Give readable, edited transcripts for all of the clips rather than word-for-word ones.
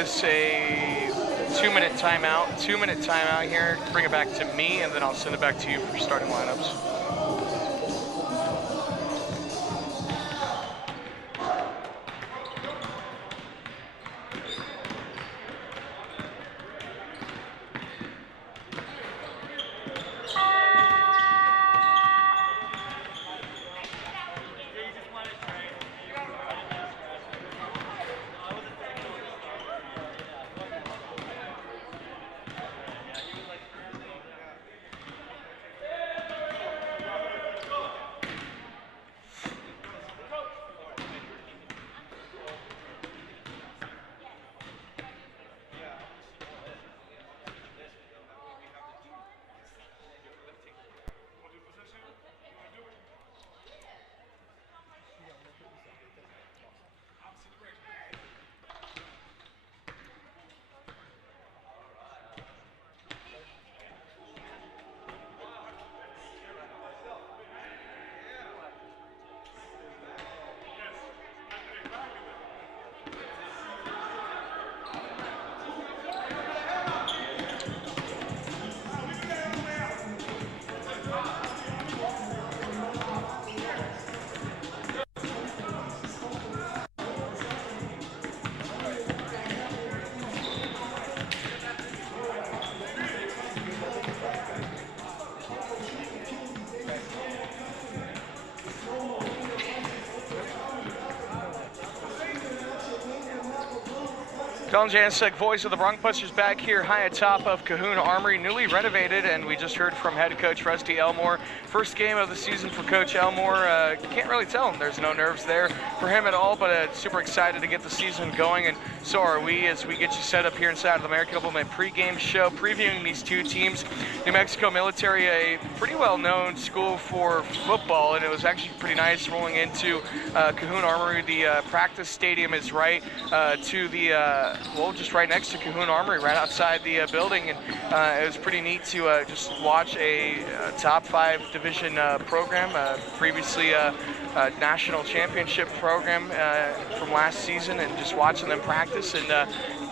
this a 2-minute timeout. 2-minute timeout here. Bring it back to me, and then I'll send it back to you for starting lineups. Don Janicek, voice of the Bronco, back here high atop of Cahoon Armory, newly renovated, and we just heard from head coach Rusty Elmore. First game of the season for Coach Elmore. Can't really tell him. There's no nerves there for him at all, but super excited to get the season going, and so are we as we get you set up here inside of the American Nobleman pregame show, previewing these two teams. New Mexico Military, a pretty well-known school for football, and it was actually pretty nice rolling into Cahoon Armory. The practice stadium is right to the just right next to Cahoon Armory, right outside the building, and it was pretty neat to just watch a top 5 division program, previously a national championship program from last season, and just watching them practice, and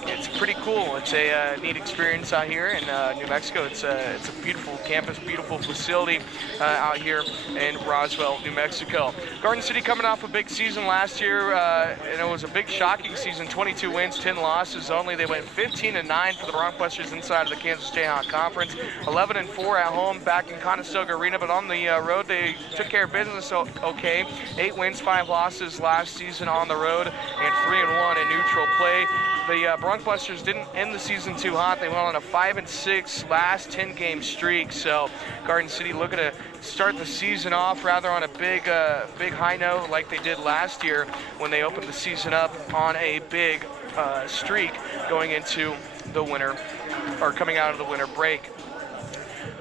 it's pretty cool. It's a neat experience out here in New Mexico. It's a beautiful campus, beautiful facility out here in Roswell, New Mexico. Garden City coming off a big season last year, and it was a big shocking season, 22 wins, 10 losses only. They went 15-9 for the Bronco inside of the Kansas Jayhawk Conference, 11-4 at home back in Conestoga Arena, but on the road they took care of business okay. 8 wins, 5 losses last season on the road, and 3-1 in neutral play. The Bronco didn't end the season too hot. They went on a 5-6 last 10-game streak. So Garden City looking to start the season off rather on a big high note like they did last year when they opened the season up on a big streak going into the winter, or coming out of the winter break.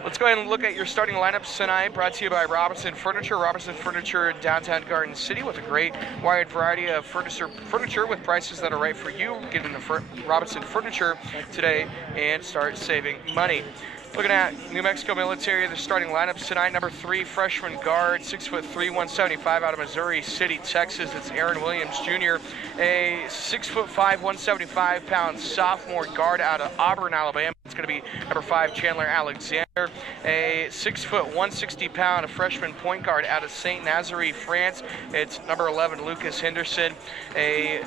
Let's go ahead and look at your starting lineups tonight, brought to you by Robinson Furniture. Robinson Furniture, downtown Garden City, with a great wide variety of furniture with prices that are right for you. Get into Robinson Furniture today and start saving money. Looking at New Mexico Military, the starting lineups tonight. Number 3, freshman guard, 6'3", 175 out of Missouri City, Texas. It's Aaron Williams Jr. A 6'5", 175-pound sophomore guard out of Auburn, Alabama. It's going to be number 5, Chandler Alexander. A 6', 160-pound freshman point guard out of Saint Nazaire, France. It's number 11, Lucas Henderson. A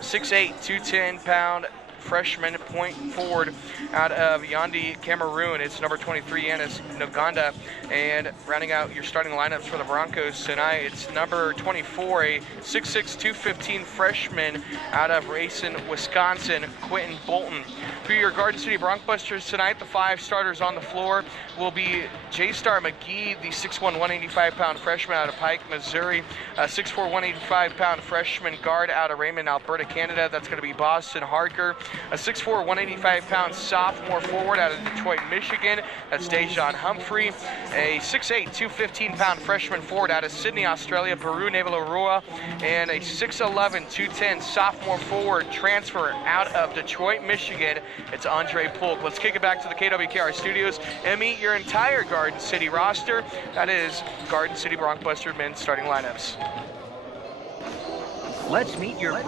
6'8", 210-pound freshman point forward out of Yaoundé, Cameroon. It's number 23, Yanis Noganda. And rounding out your starting lineups for the Broncos tonight, it's number 24, a 6'6", 215 freshman out of Racine, Wisconsin, Quentin Bolton. For your Garden City Broncobusters tonight, the 5 starters on the floor will be J-Star McGee, the 6'1", 185-pound freshman out of Pike, Missouri. A 6'4", 185-pound freshman guard out of Raymond, Alberta, Canada. That's going to be Boston Harker. A 6'4", 185-pound sophomore forward out of Detroit, Michigan. That's Dejan Humphrey. A 6'8", 215-pound freshman forward out of Sydney, Australia, Baru Navalorua. And a 6'11", 210 sophomore forward transfer out of Detroit, Michigan. It's Andre Polk. Let's kick it back to the KWKR studios and meet your entire Garden City roster. That is Garden City Broncobuster men's starting lineups. Let's meet your...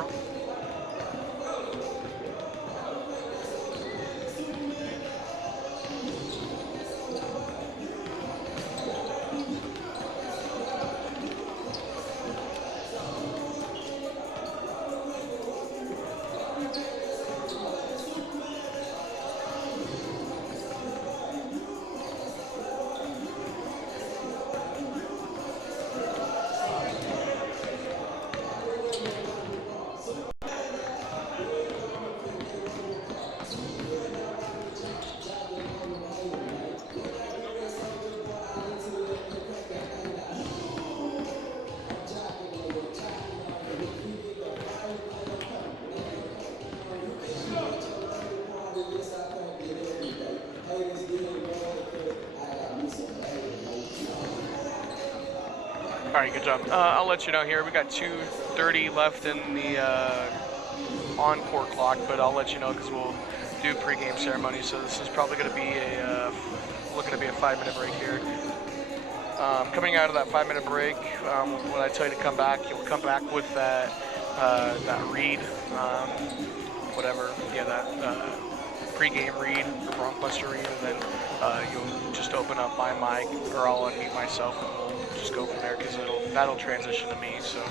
right, good job. I'll let you know here. We got 2:30 left in the encore clock, but I'll let you know because we'll do pregame ceremony. So this is probably going to be looking to be a 5-minute break here. Coming out of that 5-minute break, when I tell you to come back, you'll come back with that read, that pregame read, the Bronco read, and then you'll just open up my mic, or I'll unmute myself, and we'll just go from there because that'll transition to me. So.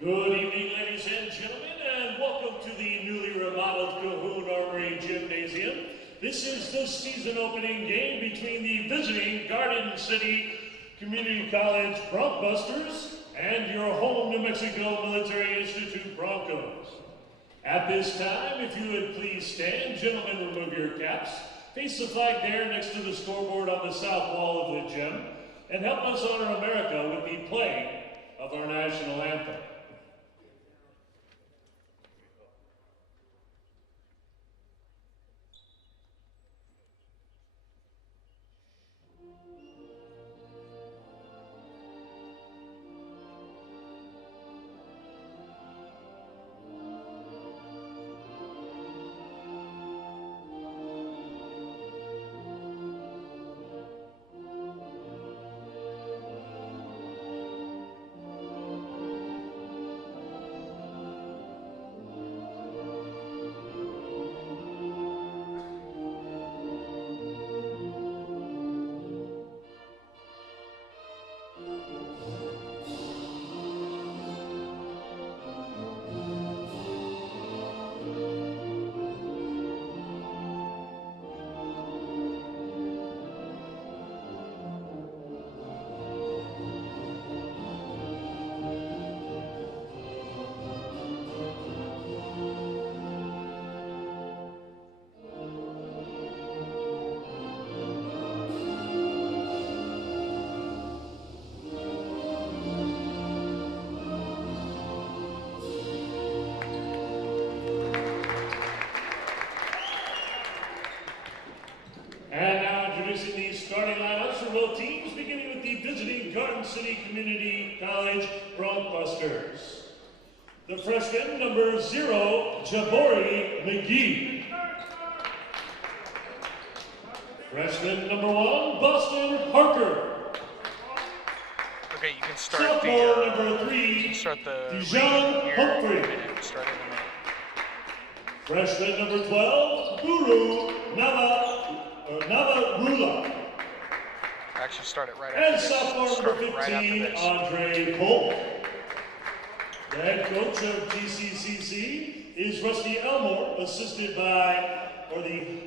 Good evening, ladies and gentlemen, and welcome to the newly remodeled Cahoon Armory Gymnasium. This is the season opening game between the visiting Garden City Community College Broncbusters and your home New Mexico Military Institute Broncos. At this time, if you would please stand, gentlemen, remove your caps, face the flag there next to the scoreboard on the south wall of the gym, and help us honor America with the playing of our national anthem. Teams, beginning with the visiting Garden City Community College Broncbusters. The freshman, number 0, Jabori McGee. Freshman, number 1, Boston Harker. Okay, you can start Sophomore, number 3, Dijon Humphrey. Freshman, number 12, Guru Navarula. Actually start it right and after this. sophomore number 15, Andre Polk. The head coach of GCCC is Rusty Elmore, assisted by, or the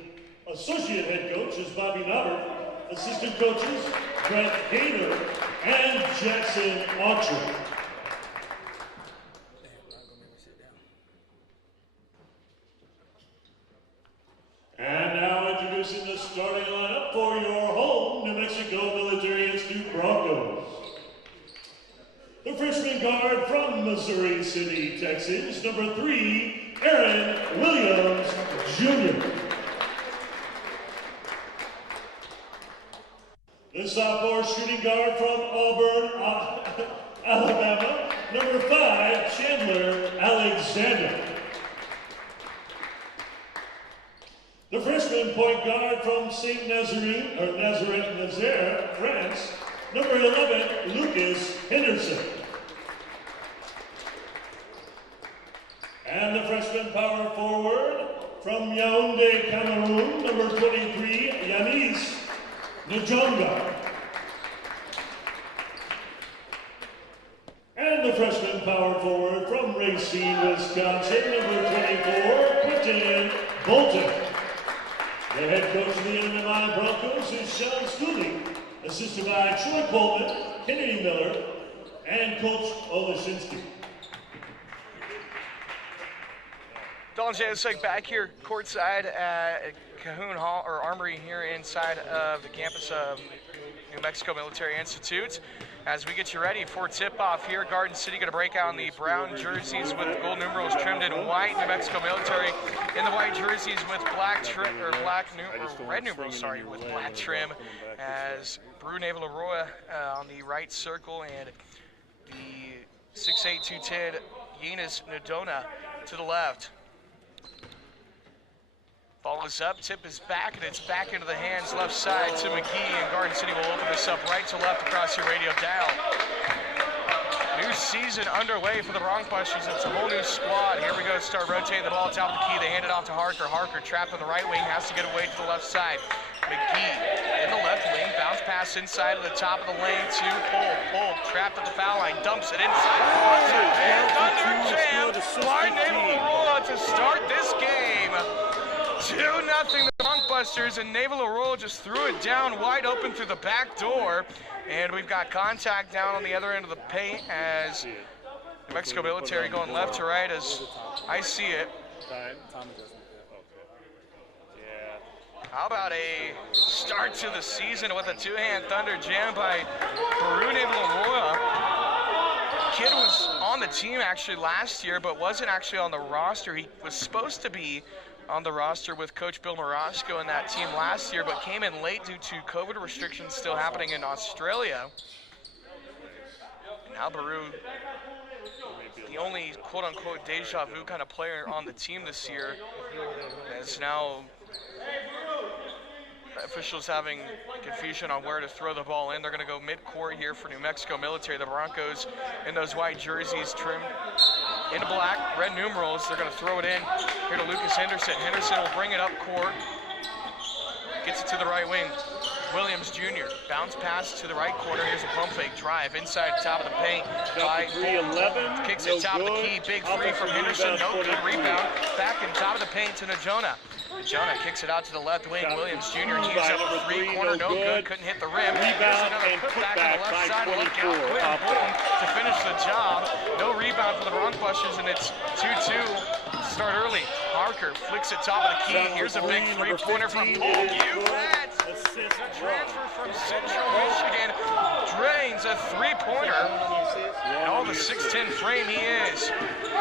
associate head coach is Bobby Nobber, assistant coaches Brett Gaynor and Jackson Autry. And now introducing starting lineup for your home New Mexico Military Institute Broncos. The freshman guard from Missouri City, Texas, number 3, Aaron Williams, Jr. The sophomore shooting guard from Auburn, Alabama, number 5, Chandler Alexander. The freshman point guard from St. Nazaire, France, number 11, Lucas Henderson. And the freshman power forward from Yaoundé, Cameroon, number 23, Yanis Njonga. And the freshman power forward from Racine, Wisconsin, number 24, Quentin Bolton. The head coach of the MMI Broncos is Sean Schooley, assisted by Troy Coleman, Kennedy Miller, and Coach Oleshinsky. Don Janosik back here courtside at Cahoon Hall, or Armory here inside of the campus of New Mexico Military Institute. As we get you ready for tip-off here, Garden City going to break out in the brown jerseys with gold numerals trimmed in white. New Mexico Military in the white jerseys with black trim, or red numerals, sorry, with black trim. As Brew Naval Aurora on the right circle, and the 6'8", 210 Yanis Nadona to the left. Ball is up, tip is back, and it's back into the hands left side to McGee, and Garden City will open this up right to left across your radio dial. New season underway for the Bronquebusters. It's a whole new squad. Here we go, start rotating the ball top of the key. They hand it off to Harker. Harker trapped on the right wing, has to get away to the left side. McGee in the left wing, bounce pass inside of the top of the lane to Pull, trapped at the foul line, dumps it inside. Thunder Jam by Naval Aurora to start this game. 2-0 the Bronquebusters, and Naval Aurora just threw it down wide open through the back door. And we've got contact down on the other end of the paint as New Mexico Military going left to right as I see it. How about a start to the season with a two-hand thunder jam by Peru Naval Aurora. Kid was on the team actually last year, but wasn't actually on the roster. He was supposed to be on the roster with Coach Bill Morosco and that team last year, but came in late due to COVID restrictions still happening in Australia. Now Baru, the only quote-unquote deja vu kind of player on the team this year, is now officials having confusion on where to throw the ball in. They're going to go mid-court here for New Mexico Military. The Broncos in those white jerseys trimmed in black, red numerals. They're going to throw it in here to Lucas Henderson. Henderson will bring it up court. Gets it to the right wing. Williams Jr. Bounce pass to the right corner. Here's a pump fake drive inside top of the paint. By 3-11. Kicks it top of the key. Big three from Henderson. No good rebound. Back in top of the paint to Najona. Najona kicks it out to the left wing. Williams Jr. He's up a three-corner. No good. Couldn't hit the rim. Here's another putback on the left side. Look out. Quinn Boom to finish the job. No rebound for the Bronquebusters, and it's 2-2. Start early. Harker flicks it top of the key. Here's a big three-pointer from Paul. You bet. The transfer from Central Michigan drains a three-pointer. And all the 6'10" frame he is.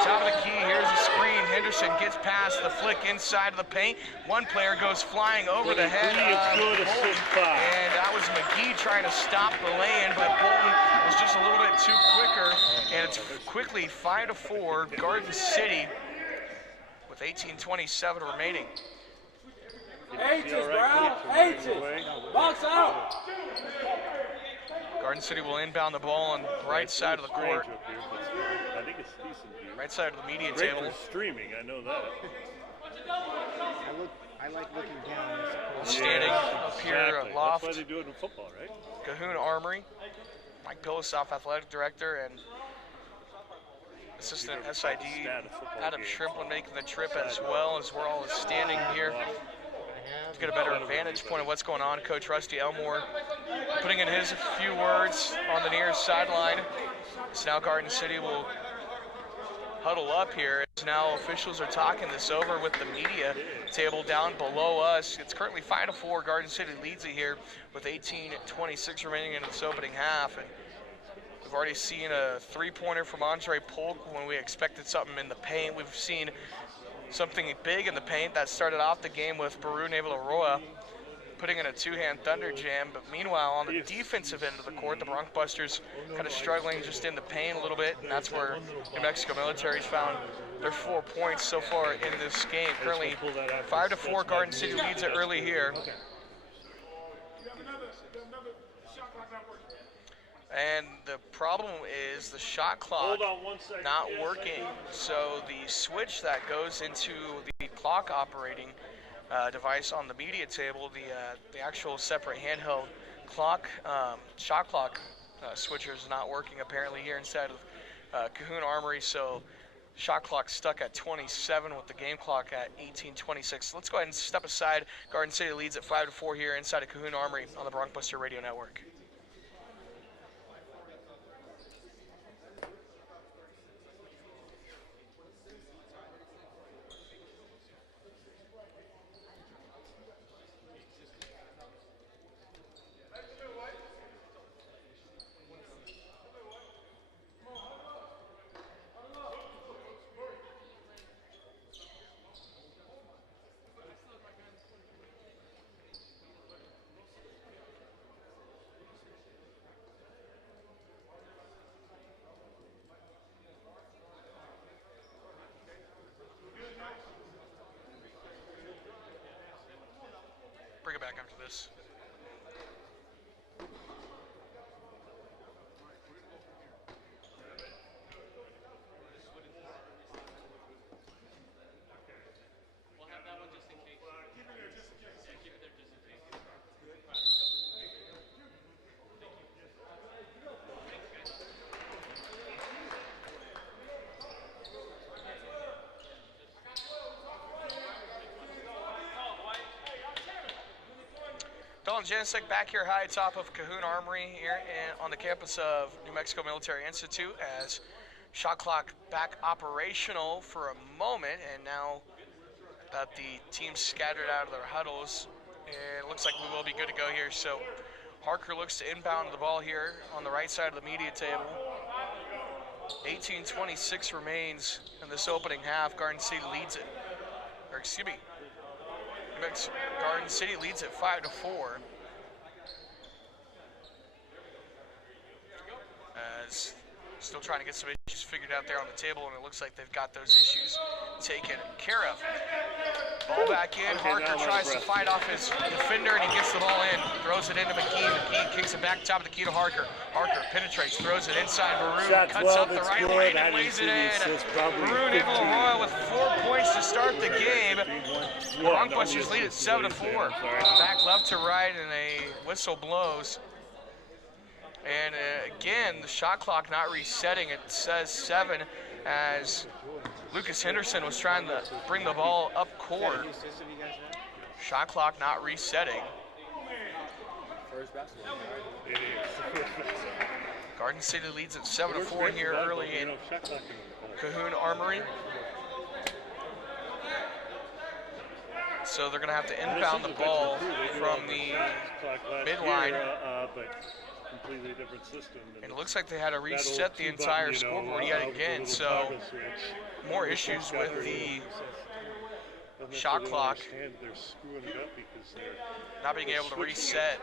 Top of the key. Here's a screen. Henderson gets past the flick inside of the paint. One player goes flying over the head of Bolton. And that was McGee trying to stop the lane, but Bolton was just a little bit too quicker. And it's quickly 5-4 Garden City with 18:27 remaining. H's, bro. H's. Box out. Garden City will inbound the ball on the right side of the court. I think it's decent. Right side of the media Great table. for streaming, I know that. I like looking down. Standing up here at Loft. That's why they do it in football, right? Cahoon Armory. Mike Pilosoff, athletic director, and assistant SID Adam Shrimplin making the trip as well, as we're all standing here to get a better vantage point of what's going on. Coach Rusty Elmore putting in his few words on the near sideline. So now Garden City will huddle up here. As now officials are talking this over with the media table down below us. It's currently 5-4. Garden City leads it here with 18:26 remaining in this opening half. And we've already seen a three-pointer from Andre Polk when we expected something in the paint. We've seen something big in the paint that started off the game with Baru Naval-Aroa putting in a two-hand thunder jam. But meanwhile, on the defensive end of the court, the Bronco Busters kind of struggling just in the paint a little bit, and that's where New Mexico Military's found their 4 points so far in this game. Currently 5-4, Garden City leads it early here. And the problem is the shot clock not working. So the switch that goes into the clock operating device on the media table, the actual separate handheld clock, shot clock switcher is not working apparently here inside of Cahoon Armory. So shot clock stuck at 27 with the game clock at 18:26. Let's go ahead and step aside. Garden City leads at 5-4 here inside of Cahoon Armory on the Bronco Buster Radio Network. Bring it back after this. We'll have that one just in case. Keep it there just in case. Yeah, keep it there just in case. Dalton Janicek back here high atop of Cahoon Armory here on the campus of New Mexico Military Institute as shot clock back operational for a moment, and now that the team's scattered out of their huddles, it looks like we will be good to go here. So Harker looks to inbound the ball here on the right side of the media table. 18:26 remains in this opening half. Garden City leads it, or excuse me, Garden City leads it 5-4. As still trying to get some issues figured out there on the table, and it looks like they've got those issues taken care of. Ball back in. Harker tries to fight off his defender, and he gets the ball in. Throws it into McKee. McKee kicks it back top of the key to Harker. Harker penetrates, throws it inside. Baru cuts up the right lane and lays it in. Baru Naval-Aroa with 4 points to start the game. Bronco Busters lead at 7-4. Back left to right, and a whistle blows. And again, the shot clock not resetting. It says 7 as Lucas Henderson was trying to bring the ball up court. Shot clock not resetting. Garden City leads at 7-4 here early in Cahoon Armory. So they're going to have to inbound the ball from the midline. Completely different system. And it looks like they had to reset the entire scoreboard yet again, so more issues with the shot clock not being able to reset.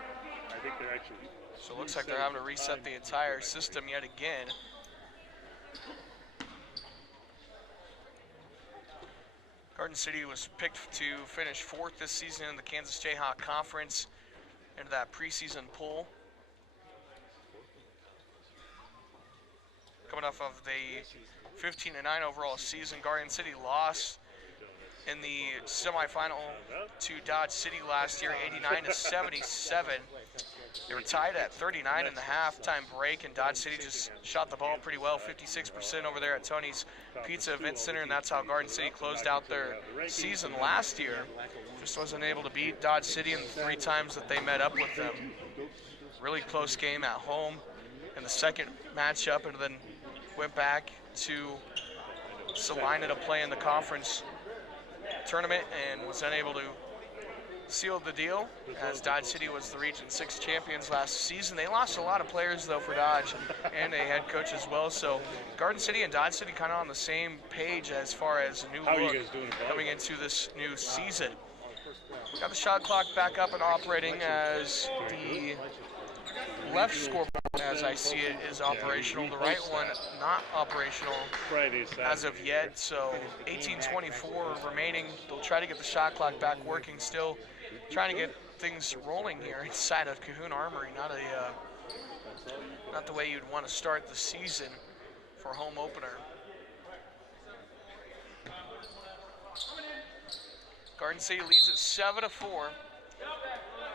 So it looks like they're having to reset the entire system yet again. Garden City was picked to finish 4th this season in the Kansas Jayhawk Conference into that preseason pool. Coming off of the 15-9 overall season, Garden City lost in the semifinal to Dodge City last year, 89-77. They were tied at 39 in the halftime break, and Dodge City just shot the ball pretty well, 56% over there at Tony's Pizza Event Center, and that's how Garden City closed out their season last year. Just wasn't able to beat Dodge City in the 3 times that they met up with them. Really close game at home in the second matchup, and then went back to Salina to play in the conference tournament and was unable to seal the deal, as Dodge City was the Region 6 champions last season. They lost a lot of players, though, for Dodge, and a head coach as well. So Garden City and Dodge City kind of on the same page as far as a new look coming into this new season. Got the shot clock back up and operating, as the left scoreboard, as I see it, is operational. The right one not operational as of yet. So 18:24 remaining. They'll try to get the shot clock back working. Still trying to get things rolling here inside of Cahoon Armory. Not the way you'd want to start the season for home opener. Garden City leads at 7-4.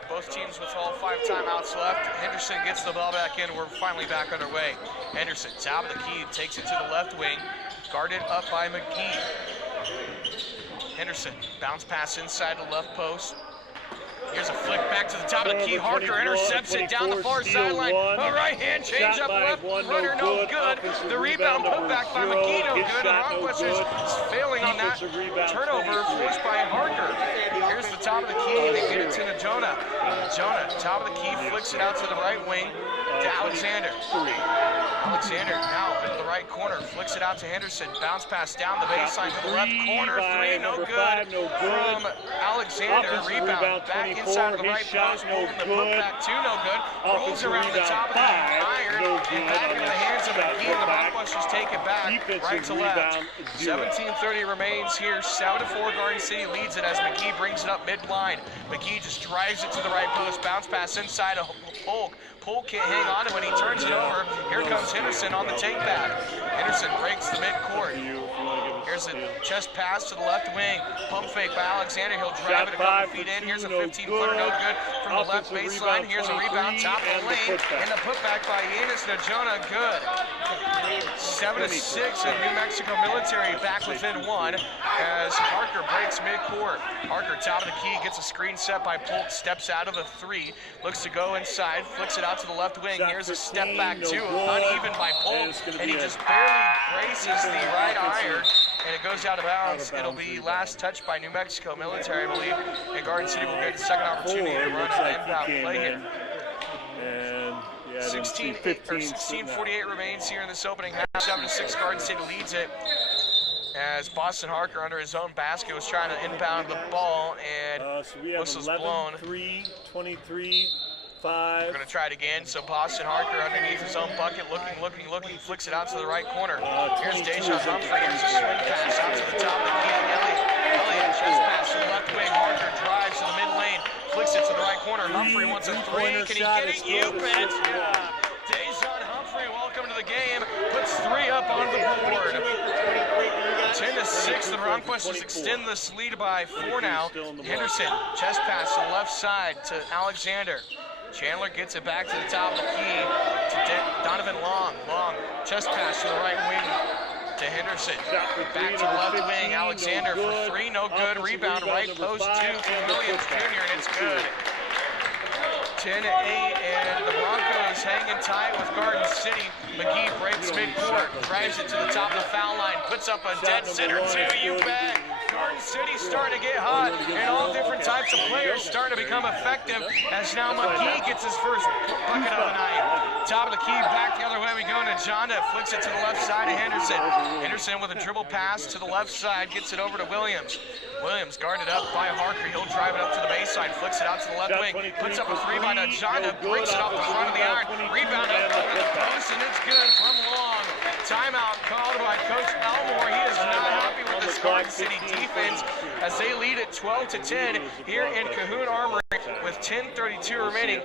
Both teams with all 5 timeouts left. Henderson gets the ball back in. We're finally back underway. Henderson, top of the key, takes it to the left wing. Guarded up by McGee. Henderson, bounce pass inside the left post. Here's a flick back to the top of the key. Harker intercepts it down the far sideline. A right-hand change up left runner, no good. The rebound put back by McGee, no good. And Ronquisters failing on that turnover forced by Harker. Here's the top of the key. They get it to Jonah. Jonah, top of the key, flicks it out to the right wing to Alexander. Alexander now into the right corner, flicks it out to Henderson. Bounce pass down the baseline to the left corner. 3, no good from Alexander. Rebound back inside of the right post. Moving the putback 2, no good. Rolls around the top of the iron and back into the hands of McGee. The Ronquisters take it back right to left. 17:30 remains here. 7-4 Garden City leads it as McGee brings it up midline. McGee just drives it to the right post. Bounce pass inside of Polk. Polk can't hang on to it when he turns it over. Here comes Henderson on the take back. Henderson breaks the midcourt. Here's a chest pass to the left wing. Pump fake by Alexander. He'll drive it a couple feet in. Here's a 15-footer, no good from the left baseline. Here's a rebound, top of the lane. And the putback by Enos Najona, good. 7-6, and New Mexico Military back within 1 as Harker breaks midcourt. Harker, top of the key, gets a screen set by Polk, steps out of the 3, looks to go inside, flicks it out to the left wing. Here's a step back 2, uneven by Polk, and he just barely braces the right iron, and it goes out of bounds. It'll be last touched by New Mexico Military, I believe, and Garden City will get a second opportunity to run an inbound play here. 16:48 remains here in this opening half. 7-6 Garden City leads it as Boston Harker under his own basket was trying to inbound the ball, and whistle's blown. 3:23. We're going to try it again. So Boston Harker underneath his own bucket, looking, flicks it out to the right corner. Here's Dejan Humphrey. Here's a swing pass out to the top of the key. Elliott chest pass to the left wing. Harker drives to the mid lane, flicks it to the right corner. Humphrey wants a 3. Can he get it? You bet. Dejan Humphrey, welcome to the game. Puts 3 up on the board. 10-6. The Ronquisters extend this lead by 4 now. Henderson, chest pass to the left side to Alexander. Chandler gets it back to the top of the key to Donovan Long. Long, chest pass to the right wing to Henderson. Back to the left wing, Alexander for 3, no good. Rebound, right post 2 from Williams Jr., and it's good. 10-8, and the Broncos hanging tight with Garden City. McGee breaks midcourt, drives it to the top of the foul line, puts up a dead center 2, you bet. Garden City starting to get hot, and all different types of players starting to become effective as now McGee gets his first bucket of the night. Top of the key, back the other way we go, and Jonda flicks it to the left side of Henderson. Henderson with a dribble pass to the left side, gets it over to Williams. Williams guarded up by Harker. He'll drive it up to the baseline, flicks it out to the left wing, puts up a 3 by Jonda, breaks it off the front of the iron, rebound up over the post, and it's good from Long. Timeout called by Coach Elmore. He is not happy with this Garden City defense as they lead at 12-10 here in Cahoon Armory with 15:32 remaining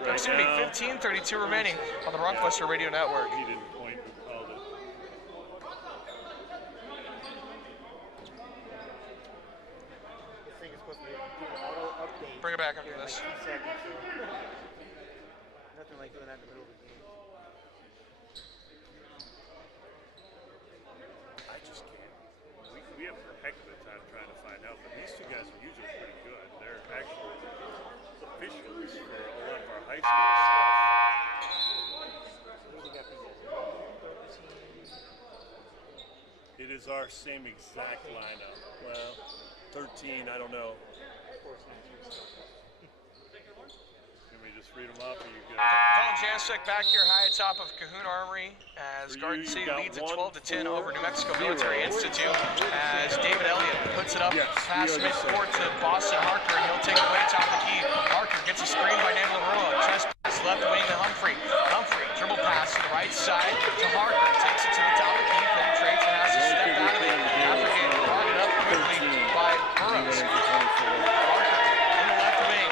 on the Ronquester Radio Network. Bring it back after this. Nothing like doing that in the middle of the game. I just can't. We have a heck of a time trying to find out, but these 2 guys are usually pretty good. They're actually officials for a lot of our high school stuff. It is is our same exact lineup. Well, 13, I don't know. Can we just read them off, or you good? Dylan Janicek back here high atop of Cahoon Armory as Garden City leads at 12-10 over New Mexico Military Institute as David Elliott puts it up past midcourt to Boston Harker, and he'll take it away top of the key. Harker gets a screen by Nate LaRoa. Chest pass left wing to Humphrey. Humphrey dribble pass to the right side to Harker. Takes it to the top of the key, penetrates and has to step out of it after getting guarded up quickly by Burrows. Harker in the left wing.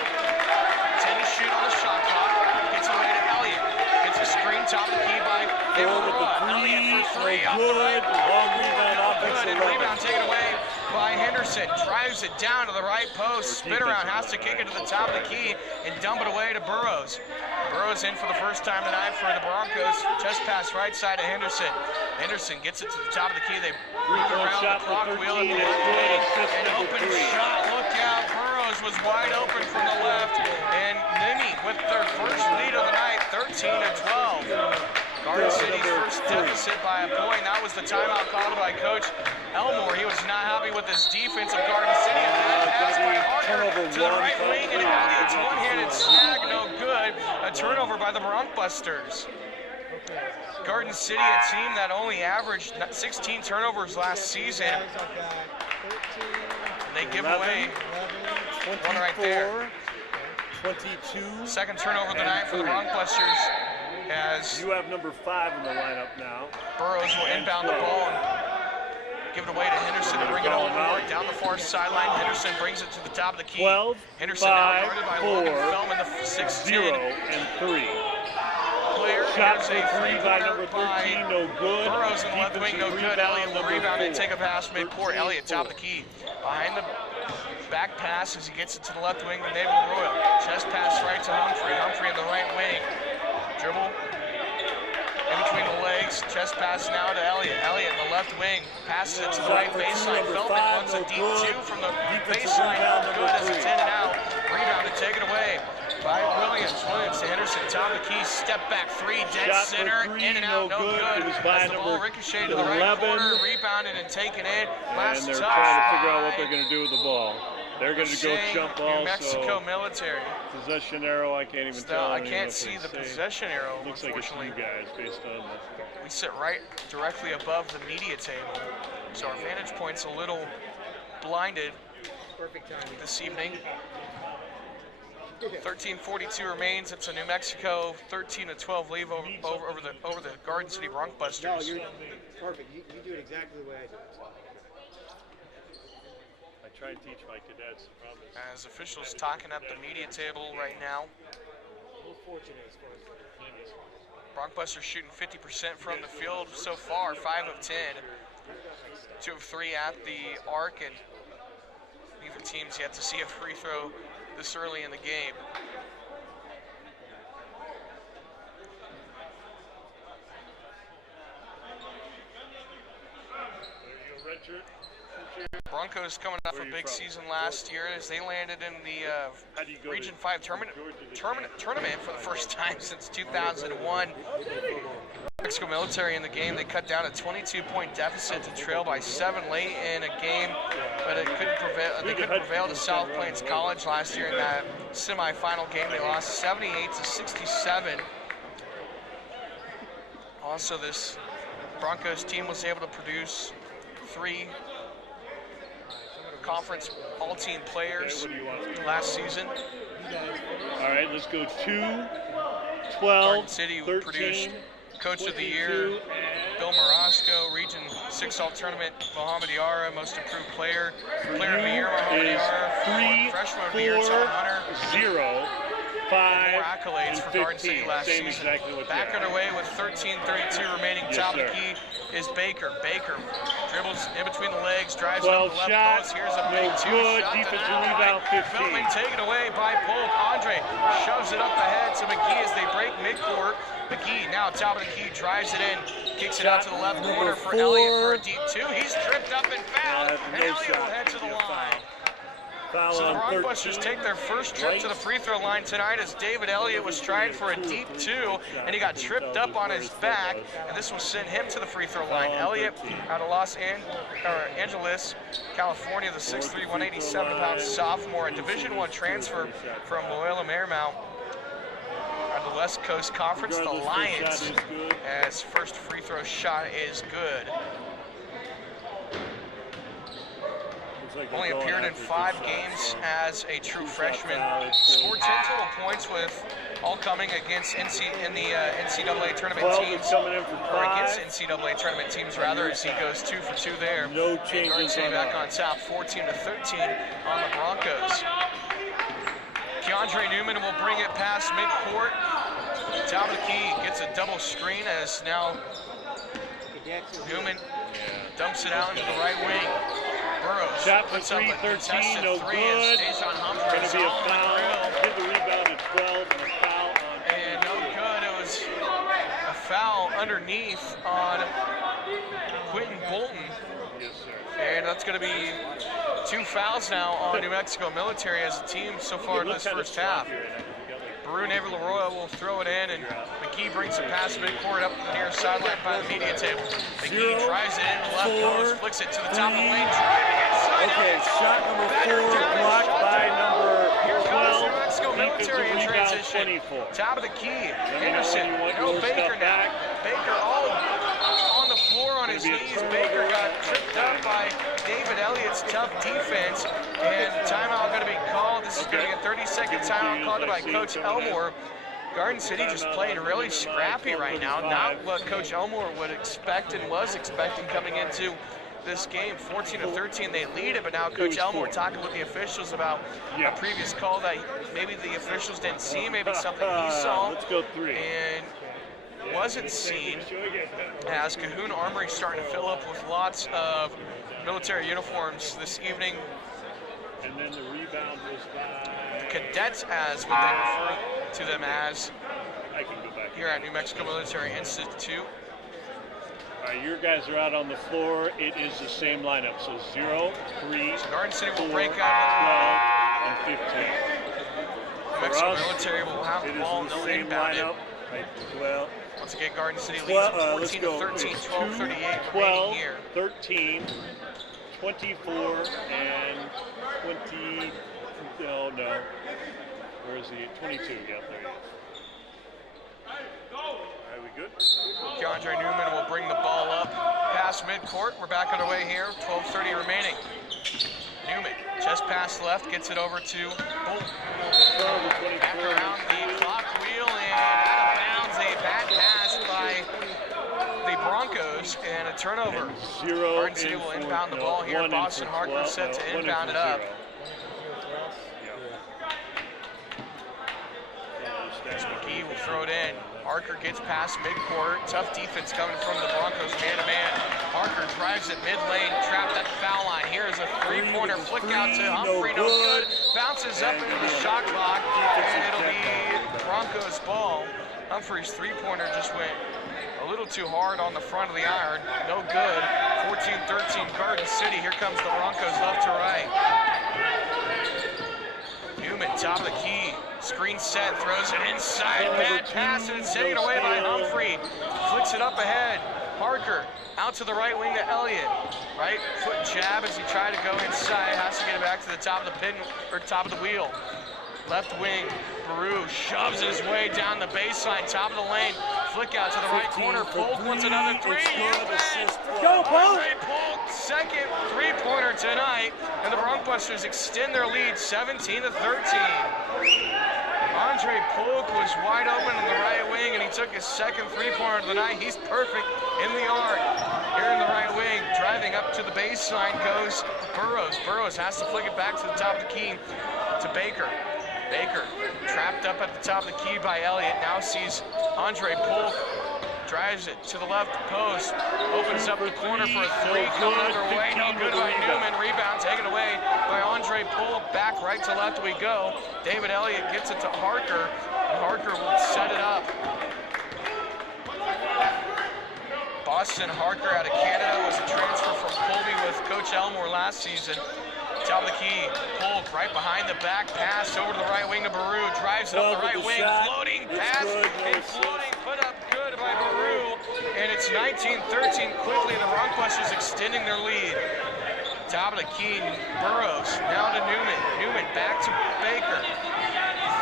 10 to shoot on the shot clock. Gets away to Elliott. Gets a screen top of the key by Elliott for three. Off the right. Long rebound, offensive Good, and rebound taken away by Henderson. Drives it down to the right post. Spin around, has to kick it to the top of the key and dump it away to Burrows. Burrows in for the first time tonight for the Broncos. Just pass right side to Henderson. Henderson gets it to the top of the key. They work around the clock wheel at the left wing. An open shot. Look out. Burrows was wide open from the left. And Nimi with their first lead of the night, 13-12. Garden City's first deficit by a point. That was the timeout called by Coach Elmore. He was not happy with his defense of Garden City. And that pass by Harker to the right wing, and Elliott's one-handed snag, no good. A turnover by the Broncbusters. Garden City, a team that only averaged 16 turnovers last season. And they give away one right there. 22. Second turnover of the night for the Broncbusters. As you have number 5 in the lineup now. Burrows will inbound the ball and give it away to Henderson to bring it all forward. Down the far sideline, Henderson brings it to the top of the key. 12, Henderson 5, now guarded by 4, Logan Feldman, the 6'10". 0, and 3. Player. Shot There's for a 3 by number 13, no good. Burrows in the left wing, no good. Elliott will rebound and take a pass midcourt. 13, Elliott, top of the key. Behind the back pass as he gets it to the left wing to David Royal. Chest pass right to Humphrey. Humphrey in the right wing. Dribble in between the legs. Chest pass now to Elliott. Elliott in the left wing. Passes it to the right baseline. Feldman wants a deep 2 from the baseline. Good as it's in and out. Rebound to take it away by Williams. Williams to Henderson. Top of the key. Step back 3. Dead center. In and out. No good. As the ball ricocheted to the right corner. Rebounded and taken in. Last and they're touch trying to figure out what they're going to do with the ball. They're going to go jump ball. New Mexico Military. Possession arrow, I can't even tell. I can't see the possession arrow. Looks like it's you guys based on the. We sit right directly above the media table, so our vantage point's a little blinded this evening. 13:42 remains. It's a New Mexico 13-12 lead over the Garden City Broncbusters. No, you're perfect. You do it exactly the way I do it. I try and teach my cadets. As officials talking at the media table right now. Broncbusters shooting 50% from the field so far, 5 of 10. 2 of 3 at the arc, and neither team's yet to see a free throw this early in the game. Broncos coming off a big season last year as they landed in the Region 5 tournament for the first time since 2001. Mexico Military in the game, they cut down a 22-point deficit to trail by 7 late in a game, but they couldn't prevail to South Plains College last year in that semifinal game. They lost 78-67. Also, this Broncos team was able to produce 3 conference all-team players last season. All right, let's go 2, 12, Garden City 13, produced Coach of the Year, Bill Marasco, Region 6 All-Tournament, Mohamed Yara, Most Improved Player, Player of the Year, Mohamed Yara, Freshman of the Year, Tom Hunter. 0, 5, more accolades for Garden City last season. Exactly back underway with 13:32 remaining. Top of the key is Baker. Baker dribbles in between the legs, drives up the left post. Here's a big 2 shot. Defensive rebound 15. Feldman taken away by Polk. Andre shoves it up ahead to McGee as they break midcourt. McGee now top of the key, drives it in, kicks it out to the left corner for Elliott for a deep 2. He's tripped up and fouled, and Elliott will head to the line. foul So the on Bronco take their first trip to the free throw line tonight as David Elliott was trying for a deep 2, and he got tripped up on his back, and this will send him to the free throw line. Elliott out of Los Angeles, California, the 6'3", 187-pound sophomore, a Division I transfer from Loyola Marymount. Out of the West Coast Conference, the Lions, as first free throw shot is good. Only appeared in 5 games as a true freshman. Scored 10 total points, with all coming against NCAA tournament teams, or against NCAA tournament teams rather, as he goes 2 for 2 there. No changes. Garden City back on top, 14-13 on the Broncos. Keandre Newman will bring it past midcourt. Top of the key, gets a double screen as now Newman dumps it out into the right wing. Burrows Shot for puts up 3, a 13, no three, good. and Stajon Going Humphreys to be a on the foul. grill. Give the rebound at 12 and a foul on. And no good. It was a foul underneath on Quentin Bolton. Yes, sir. And that's going to be 2 fouls now on New Mexico Military as a team so far in this first half. Baru Navy-LaRoya will throw it in, and McGee brings it past midcourt up the near sideline by the media table. McGee tries it in, left post, flicks it to the top of the lane, driving inside. Okay, shot number 4 blocked by number 12. New Mexico Military in transition. 24. Top of the key, Henderson, no Baker now. Baker all on the floor on his knees. Baker got tripped up by David Elliott's tough defense, and timeout going to be called. This is going to be a 30-second timeout called by Coach Elmore. Garden City just playing really scrappy right now. Not what Coach Elmore would expect and was expecting coming into this game. 14-13, they lead it, but now Coach Elmore talking with the officials about a previous call that maybe the officials didn't see, maybe something he saw. Let's go 3. And wasn't seen, as Cahoon Armory starting to fill up with lots of military uniforms this evening. And then the rebound was by Cadets, as what they refer to them as I can go back here at New Mexico Military Institute. All right, your guys are out on the floor. It is the same lineup, so 0, 3, So Garden City will 4, break out. 12, and 15. New Mexico Military will have the ball, no same inbounded. lineup. Right, 12. Once again, Garden City leads 14-13, 12-38 12, here. 13, 24, and 20. No. Where is he? 22. Yeah, there he is. All right, we good? Keandre Newman will bring the ball up past midcourt. We're back underway here. 12:30 remaining. Newman, just past left, gets it over to Bolton. Back around the clock wheel and out of bounds. A bad pass by the Broncos and a turnover. Garden City will inbound the ball here. Boston Harker set to inbound it up. As McGee will throw it in. Harker gets past midcourt. Tough defense coming from the Broncos man-to-man. Harker drives it mid-lane, trapped at the foul line. Here's a three-pointer flick out to Humphrey. No good. Bounces up into the shot clock, and it'll be Broncos ball. Humphrey's three-pointer just went a little too hard on the front of the iron. No good. 14-13 Garden City. Here comes the Broncos left to right. Newman, top of the key. Screen set, throws it inside. Bad pass, and it's taken away by Humphrey. Flicks it up ahead. Harker out to the right wing to Elliott. Right foot jab as he tried to go inside. Has to get it back to the top of the pin, or top of the wheel. Left wing, Baru shoves his way down the baseline, top of the lane. Flick out to the right corner. Polk wants another three. Go, Polk! Polk, second three-pointer tonight, and the Broncobusters extend their lead 17-13. Andre Polk was wide open on the right wing, and he took his second three-pointer of the night. He's perfect in the arc. Here in the right wing, driving up to the baseline goes Burrows. Burrows has to flick it back to the top of the key to Baker. Baker trapped up at the top of the key by Elliott. Now sees Andre Polk. Drives it to the left post. Opens up the corner for a three. Coming underway. No good by Newman. Rebound taken away by Andre Polk. Back right to left we go. David Elliott gets it to Harker. And Harker will set it up. Boston Harker out of Canada was a transfer from Colby with Coach Elmore last season. Top of the key, pulled right behind the back, pass over to the right wing to Baru, drives it up the right wing, floating pass, and floating put up good by Baru, and it's 19-13. Quickly, the Bronquesters extending their lead. Top of the key, Burrows, now to Newman. Newman back to Baker.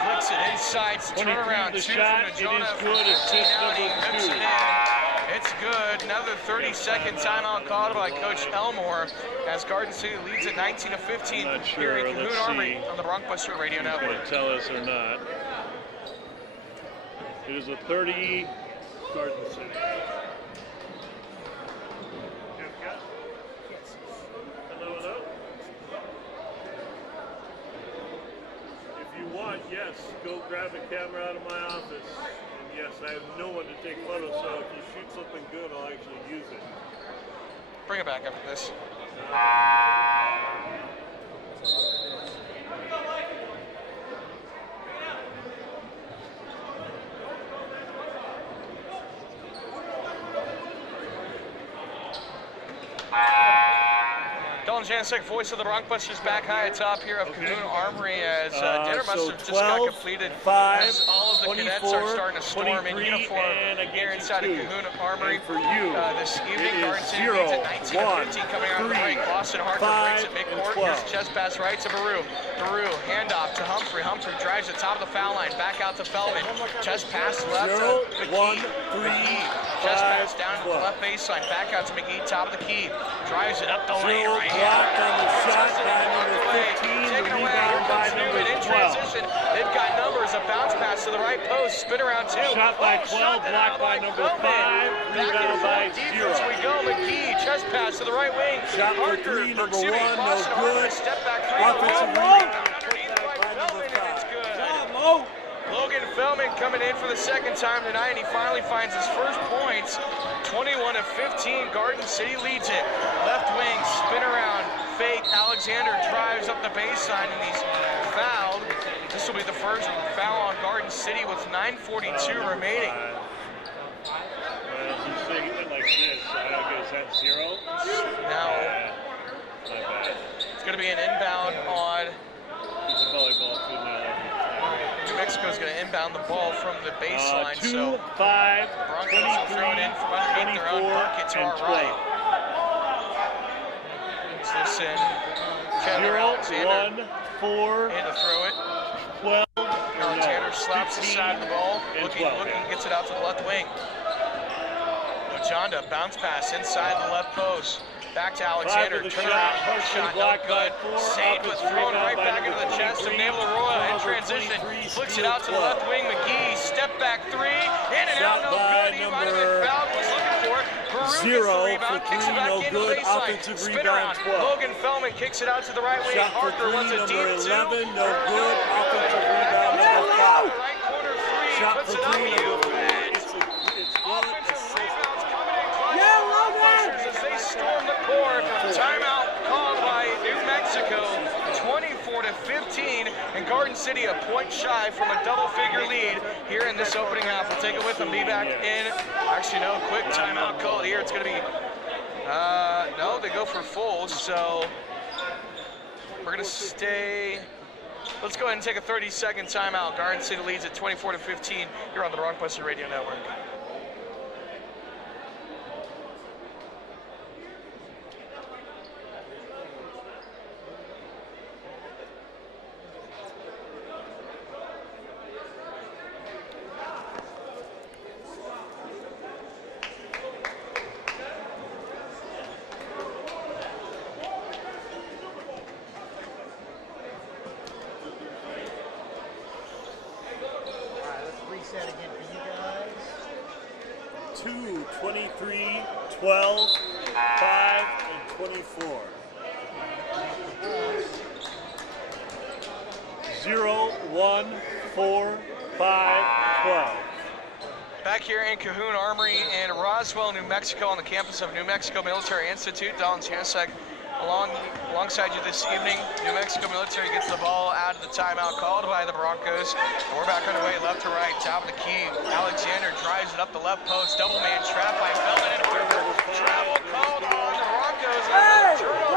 Flicks it inside, turnaround, two from Jonah. It is good, assist number 2. It's good. Another 30-second timeout called by Coach Elmore as Garden City leads at 19-15 here in Cahoon Armory on the Bronquester Radio Network. Going to tell us or not. It is a 30 Garden City. Hello, hello. If you want, yes, go grab a camera out of my office. Yes, I have no one to take photos, so if you shoot something good, I'll actually use it. Bring it back after this. Dalton Janicek, voice of the Bronquesters, back high atop here of Cahoon Armory as dinner must have just got completed as all of the cadets are starting to storm in uniform here inside of Cahoon Armory. For you, this evening, Garden City leads at 19-15 coming out of the break. Boston Harker breaks at midcourt. Here's a chest pass right to Baru. Baru, handoff to Humphrey. Humphrey drives at top of the foul line, back out to Feldman. Chest pass left to McGee. Chest pass down to the left baseline, back out to McGee, top of the key. Drives it up the lane right here. Blocked on the shot by number 15, the rebound by number 12. Transition. They've got numbers, a bounce pass to the right post, spin around 2. Shot by 12, blocked by number 5, rebound by 0. We go, McGee, chest pass to the right wing. Shot for 3, number 1, no good. Step back 3. Offensive rebound by number 5. Logan Feldman coming in for the second time tonight, and he finally finds his first points. 21-15, Garden City leads it. Left wing, spin around, fake. Alexander drives up the baseline, and he's fouled. This will be the first foul on Garden City with 9:42 remaining. Well, he's saying it like this, so I don't guess that's 0. Now, not bad. it's going to be an inbound on. He's a volleyball too now. New Mexico's going to inbound the ball from the baseline. 2, so 5, Broncos will throw it in from underneath their own bucket to our right. Is this in? 0, 1, 4, in to throw it. 12. Alexander slaps the side of the ball. Looking, gets it out to the left wing. Ojonda, bounce pass inside the left post. Back to Alexander, turn around, shot, no good. Saved with thrown right back into the chest of Naval Arroyo in transition. Flicks it out to the left wing, McGee, step back 3, in and out, no good. He might have been fouled, was looking for it. Baru gets the rebound, kicks it back into the baseline. Spin around, Logan Feldman kicks it out to the right wing. Harker wants a deep 2. No good. Offensive rebound number 5. Right corner 3, Shot puts for it on 3, the number 3. Offensive rebounds coming in clutch. As they storm the court. Timeout called by New Mexico. 24-15, and Garden City a point shy from a double-figure lead here in this opening half. We'll take it with them. Be back in. Actually, no, quick timeout call here. It's going to be no, they go for full. So we're going to stay. Let's go ahead and take a 30-second timeout. Garden City leads at 24-15 here on the Bronquester Radio Network. Again for you guys. 2, 23, 12, 5, and 24. 0, 1, 4, 5, 12. Back here in Cahoon Armory in Roswell, New Mexico, on the campus of New Mexico Military Institute. Dalton Janicek alongside you this evening. New Mexico Military gets the ball out of the timeout called by the Broncos. We're back underway, left to right, top of the key. Alexander drives it up the left post. Double man trap by Feldman and Harper. Travel called on the Broncos. Turnover